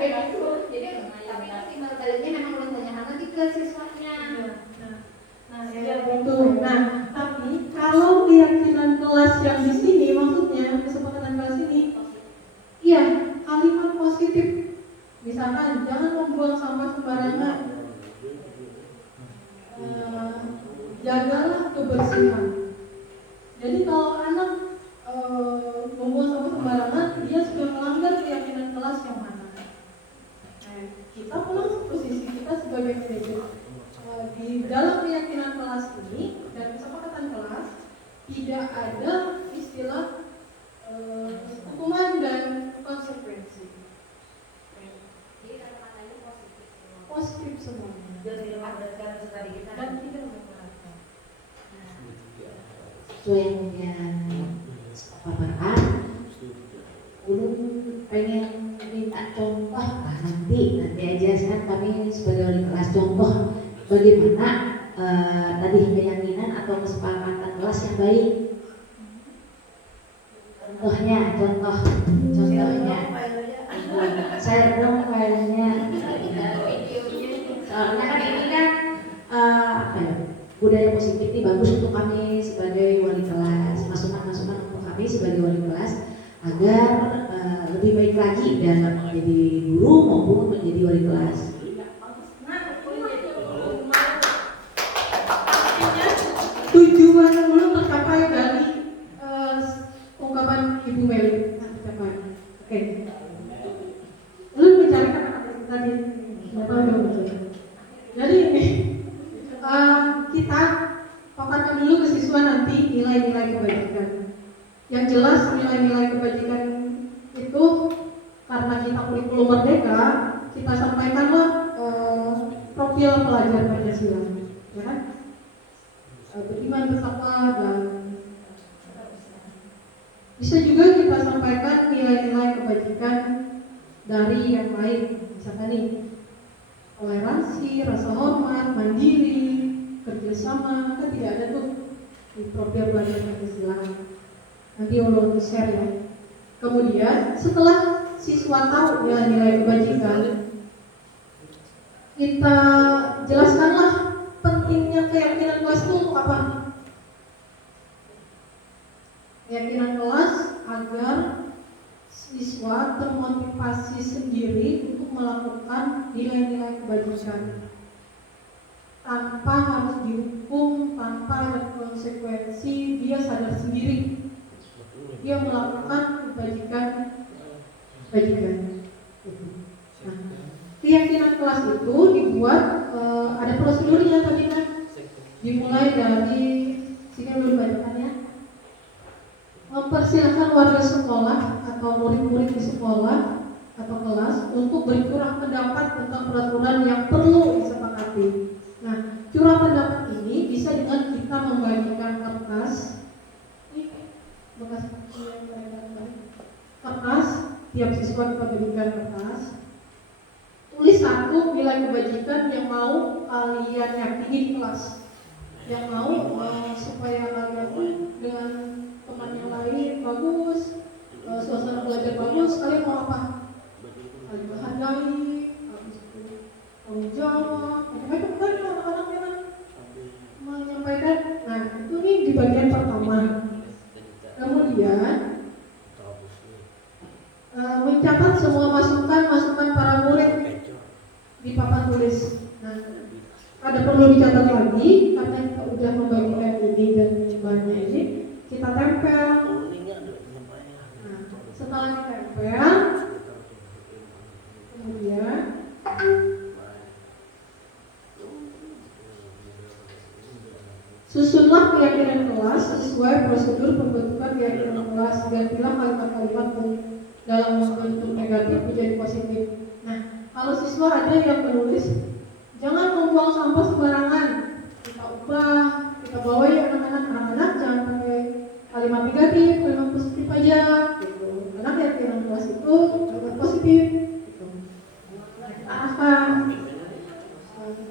Kayak gitu. Jadi tapi timbal baliknya memang belum tanyakan lagi ke siswanya. Nah, ya betul. Nah, tapi kalau keyakinan kelas yang di sini, maksudnya kesepakatan kelas ini, iya kalimat positif. Misalkan jangan membuang sampah sembarangan, jagalah kebersihan. Jadi kalau anak membuang sampah sembarangan, dia sudah melanggar keyakinan kelas yang mana? Kita pulang posisi kita sebagai manajer. Di dalam keyakinan kelas ini dan kesepakatan kelas tidak ada istilah hukuman dan konsekuensi. Positif semuanya. Dan tidak memberatkan. Sesuai yang punya paparan, ulun pengen minta contoh nanti aja kan kami sebagai wali kelas contoh bagaimana tadi keyakinan atau kesepakatan kelas yang baik. Contohnya saya dong filenya. Soalnya kan ini kan budaya positif ini bagus untuk kami sebagai wali kelas, masukan-masukan untuk kami sebagai wali kelas agar lebih baik lagi dalam menjadi guru maupun menjadi wali kelas. Tujuan dulu tercapai dari ungkapan Ibu Meli tercapai. Oke. Lu bicarakan apa tadi? Jadi ini kita paparkan dulu ke siswa nanti nilai-nilai kebajikan. Yang jelas nilai-nilai kebajikan itu karena kita kurikulum merdeka, kita sampaikanlah profil pelajar Pancasila, ya kan? beriman, bertakwa, dan bisa juga kita sampaikan nilai-nilai kebajikan dari yang lain. Misalkan nih, toleransi, rasa hormat, mandiri, kerjasama, kan tidak ada tuh di profil belajar Pancasila. Nanti ulun share ya. Kemudian setelah siswa tahu nilai-nilai kebajikan, kita jelaskanlah pentingnya keyakinan kelas itu untuk apa? Keyakinan kelas agar siswa termotivasi sendiri untuk melakukan nilai-nilai kebajikan tanpa harus dihukum, tanpa ada konsekuensi, dia sadar sendiri dia melakukan kebajikan. Nah, keyakinan kelas itu dibuat ada prosedurnya tadi kan, dimulai dari sini dulu bacakannya. Mempersilahkan warga sekolah atau murid-murid di sekolah atau kelas untuk bercurah pendapat tentang peraturan yang perlu disepakati. Nah, curah pendapat ini bisa dengan kita membagikan kertas, tiap siswa kita berikan kertas, tulis satu nilai kebajikan yang mau kalian yakini di kelas, yang mau supaya kalian dengan teman yang lain bagus, suasana belajar bagus, kalian mau apa? Kalian menghargai, habis itu tanggung jawab, macam-macam kan anak-anak memang menyampaikan. Nah, itu nih di bagian pertama. Kemudian mencatat semua masukan para murid di papan tulis. Nah, ada perlu dicatat lagi karena kita udah membagikan ini dan bahannya ini, kita tempel. Nah, setelah ditempel, kemudian susunlah keyakinan kelas sesuai prosedur pembentukan keyakinan kelas dan pilih kalimat-kalimat dalam bentuk negatif menjadi positif. Nah, kalau siswa ada yang menulis, jangan membuang sampah sembarangan, kita ubah, kita bawa ya anak-anak jangan pakai kalimat negatif, kalimat positif aja, gitu. Karena keyakinan kelas itu kalimat positif, gitu. Kita arahkan,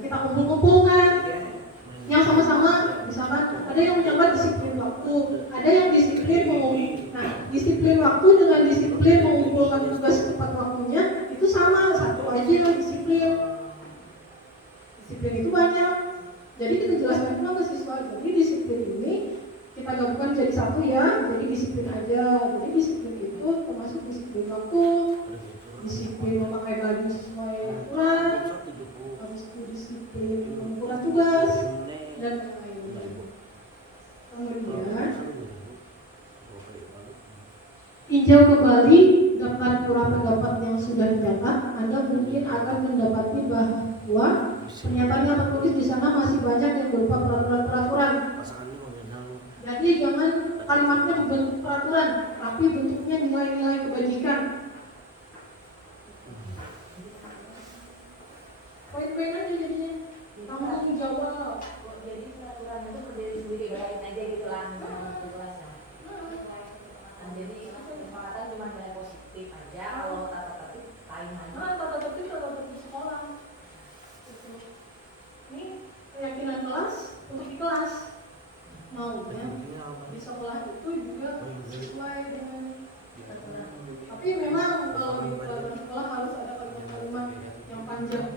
kita kumpul-kumpulkan, yang sama-sama, misalkan ada yang menjaga disiplin waktu, ada yang disiplin disiplin waktu dengan disiplin mengumpulkan tugas tepat waktunya itu sama, satu aja disiplin itu banyak. Jadi kita jelaskan juga ke siswa, jadi disiplin ini kita gabungkan jadi satu ya, jadi disiplin aja. Jadi disiplin itu termasuk disiplin waktu, disiplin memakai baju sesuai aturan, habis itu disiplin mengumpulkan tugas dan lain-lain. Kemudian tinjau kembali daftar curah pendapat yang sudah dicatat. Anda mungkin akan mendapati bahwa pernyataan yang tertulis di sana masih banyak yang berupa peraturan-peraturan. Jadi jangan kalimatnya berbentuk peraturan, tapi bentuknya nilai-nilai kebajikan. Poin-poin aja jadinya. Tanggung jawab. Jadi peraturan itu berdiri sendiri, bayarin aja gitu lah. Jadi kesepakatan cuma nilai positif aja, kalau tata tertib lain aja. Tata tertib sekolah. Ini keyakinan kelas untuk di kelas. Mau ya di sekolah itu juga sesuai dengan aturan. Tapi memang kalau di sekolah harus ada kalimat-kalimat yang panjang.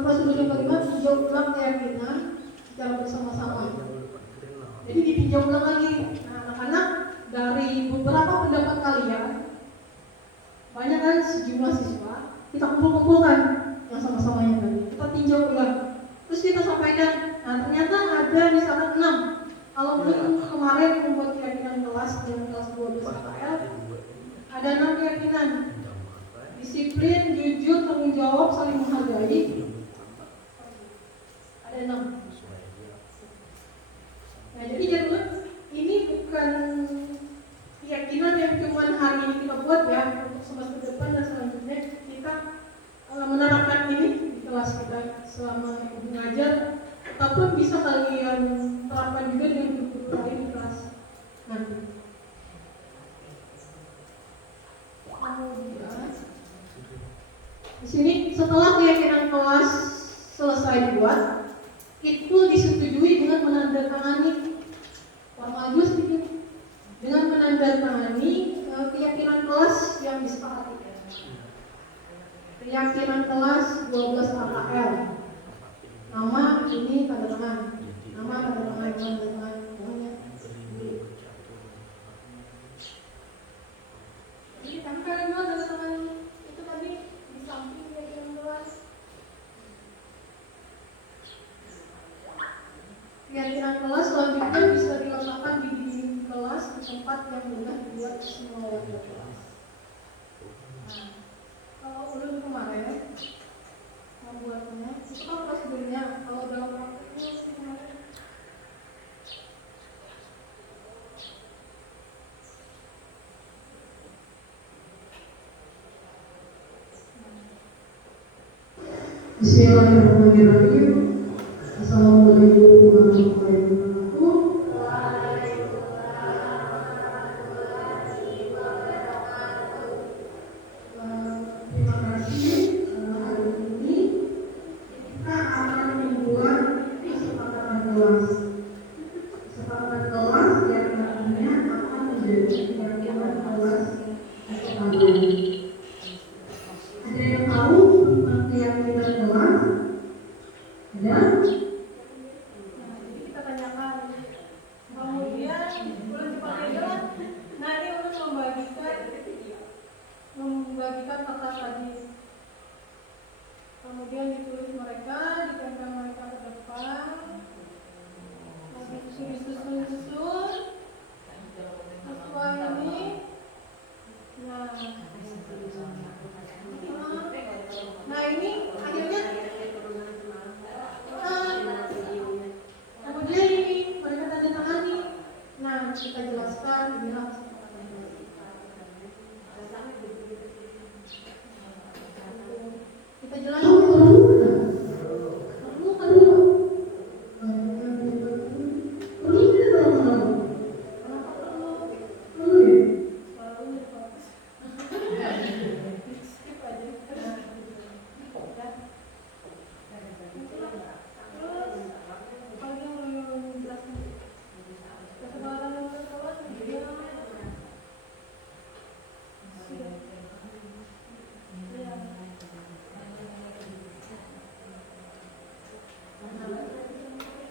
Prosedur yang kelima, tinjau ulang keyakinan secara bersama-sama. Jadi ditinjau ulang lagi. Nah, anak-anak dari beberapa pendapat kalian, banyak kan sejumlah siswa, kita kumpulkan yang sama-samanya tadi. Kita tinjau ulang. Terus kita sampaikan. Nah, ternyata ada misalkan 6. Kalau menurut kemarin membuat keyakinan kelas dengan kelas 12 KKL, ada 6 keyakinan. Disiplin, jujur, tanggung jawab, saling menghargai. Ada 6. Nah, jadi jangan ini bukan keyakinan yang cuma hari ini kita buat ya, untuk semester depan dan selanjutnya. kelas kita selama ibu ngajar, ataupun bisa kalian terapkan juga dengan guru lain di kelas nanti. Kemudian di sini setelah keyakinan kelas selesai dibuat, itu disetujui dengan menandatangani formal sedikit, dengan menandatangani keyakinan kelas yang disepakati. Keyakinan kelas 12 AKL. Nama ini tanda tangan. Nama tanda tangan, tanda tangan. Jadi tempel juga tanda tangan itu tadi di samping keyakinan kelas. Keyakinan kelas selanjutnya bisa diletakkan di dinding kelas di tempat yang mudah dibuat semua warga kelas. Nah, kalau ulun kemarin membuatnya, itu kan prosedurnya. Kalau dalam prakteknya kemarin Bismillahirrahmanirrahim. Assalamualaikum warahmatullahi wabarakatuh. Terima kasih. Hari ini kita akan membuat kesepakatan kelas. Kesepakatan kelas yang nantinya akan menjadi keyakinan kelas kesepakatan. Ada yang tahu tentang keyakinan kelas? Ada? Kita tanyakan. Kemudian ulun dipakai jalan. Nah ini ulun membagikan kertas tadi. Kemudian ditulis mereka, ditempel mereka ke depan. Lagi disusun sesuai ini. Nah ini akhirnya kemudian ini mereka tanda tangani. Nah kita jelaskan inilah kesepakatan kelas. Kita jelaskan perlu kan perlu tidak terlalu kenapa perlu ya skip aja.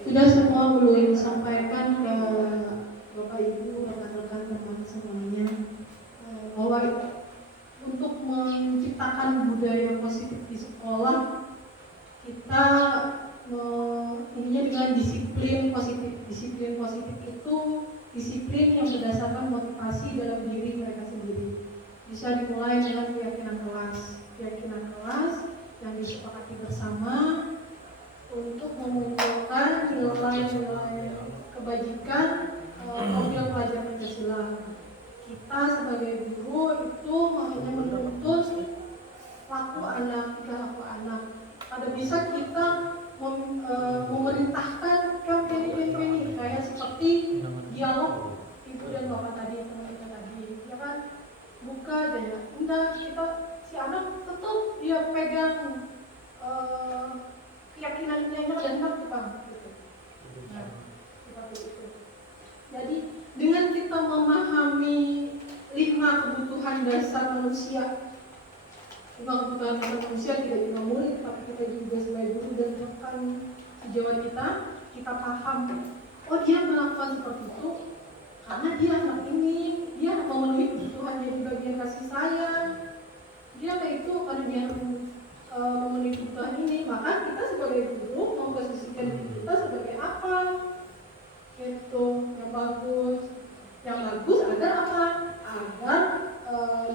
Sudah semua belum sampaikan ke Bapak Ibu, rekan-rekan teman semuanya bahwa untuk menciptakan budaya positif di sekolah kita ininya dengan disiplin positif. Disiplin positif itu disiplin yang berdasarkan motivasi dalam diri mereka sendiri. Bisa dimulai dengan keyakinan kelas yang disepakati bersama untuk memunculkan nilai-nilai kebajikan profil pelajar Pancasila. Kita sebagai guru itu hanya menuntut laku anak. Ada bisa kita memerintahkan kampanye kayak seperti dialog ibu dan bapak tadi teman kita tadi, ya kan? Buka aja ya. Enggak, kita si anak tetap dia pegang keyakinannya dan bukan gitu. Nah, seperti itu. Jadi dengan kita memahami 5 kebutuhan dasar manusia, 5 kebutuhan dasar manusia tidak cuma murid, tapi kita juga sebagai guru dan rekan sejawat kita paham. Oh dia melakukan seperti itu karena dia anak ini, dia memenuhi kebutuhannya di bagian kasih sayang. Dia kayak itu karena dia memenuhi kebutuhan ini, maka kita sebagai guru memposisikan diri kita sebagai apa? Itu yang bagus agar apa? Agar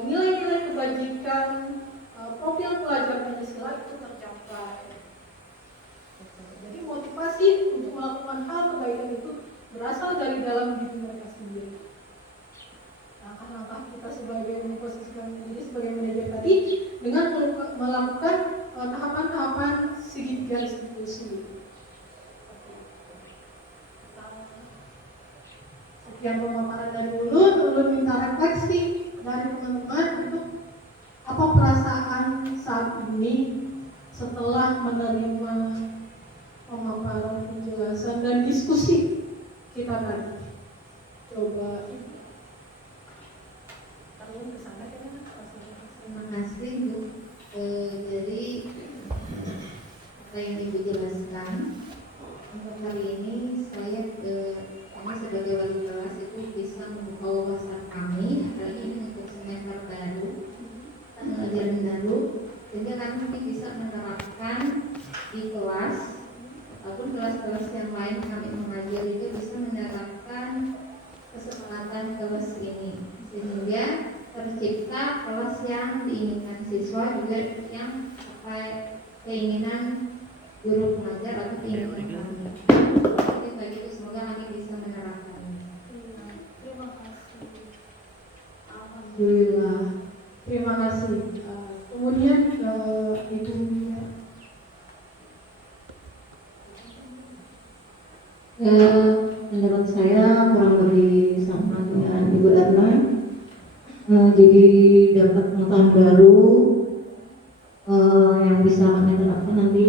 nilai-nilai kebajikan profil pelajar Pancasila itu tercapai. Jadi motivasi untuk melakukan hal kebaikan itu berasal dari dalam diri mereka sendiri. Langkah-langkah kita sebagai memposisikan diri sebagai manajer tadi dengan melakukan tahapan-tahapan tiga institusi. Sekian pemaparan dari Ulun minta refleksi dari teman-teman untuk apa perasaan saat ini setelah menerima pemaparan, penjelasan dan diskusi kita tadi. Coba Terima kasih Bu. Jadi apa yang Ibu jelaskan untuk hari ini saya kami sebagai wali kelas itu bisa membuka wawasan kami hari ini untuk semester baru, ajaran baru, sehingga kami mungkin bisa menerapkan di kelas ataupun kelas-kelas yang lain kami mengajar itu bisa menerapkan kesempatan kelas ini sehingga tercipta kelas yang diinginkan siswa juga yang keinginan guru pengajar atau keinginan kami. Mungkin begitu, semoga kami bisa menerapkannya. Terima kasih. Alhamdulillah. Terima kasih. Kemudian Ibu Menurut saya kurang lebih sama dengan Ibu Erna. Jadi dapat pengetahuan baru yang bisa kami terapkan nanti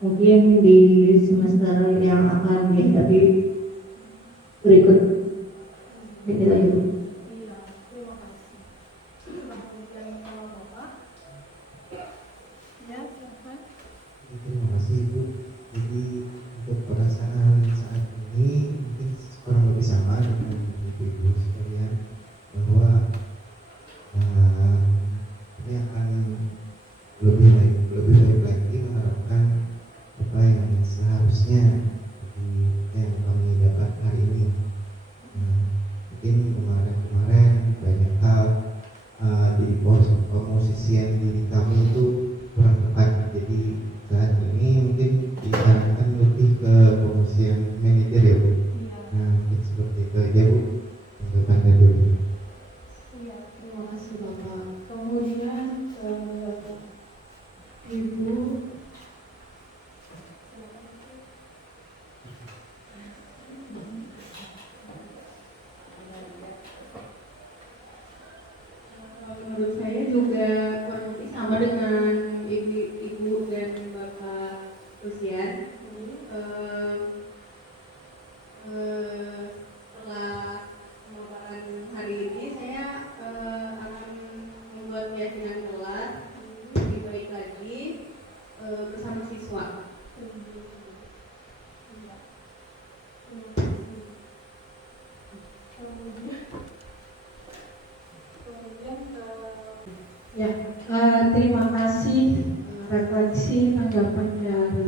mungkin di semester yang akan dihadapi berikut. Itu Ibu. Iya, terima kasih. Kemudian kalau Bapak, ya silakan. Terima kasih Bu. Jadi untuk perasaan saat ini mungkin kurang lebih sama dengan ibu sekalian, bahwa ini akan lebih baik lagi mengharapkan apa yang seharusnya yang kami dapat hari ini. Mungkin kemarin banyak hal di posisian diri kami itu kurang tepat. Jadi saat ini mungkin disarankan lebih ke posisian manajer ya Bu. Nah, mungkin seperti itu aja Bu. Tanggapan dari Bu. Iya, terima kasih Bapak. Kemudian Ibu menurut saya juga kurang lebih sama dengan Ibu dan Bapak Lucian. Setelah pemaparan hari ini saya akan membuat keyakinan kelas lebih baik lagi bersama siswa. Ya, terima kasih refleksi tanggapan dari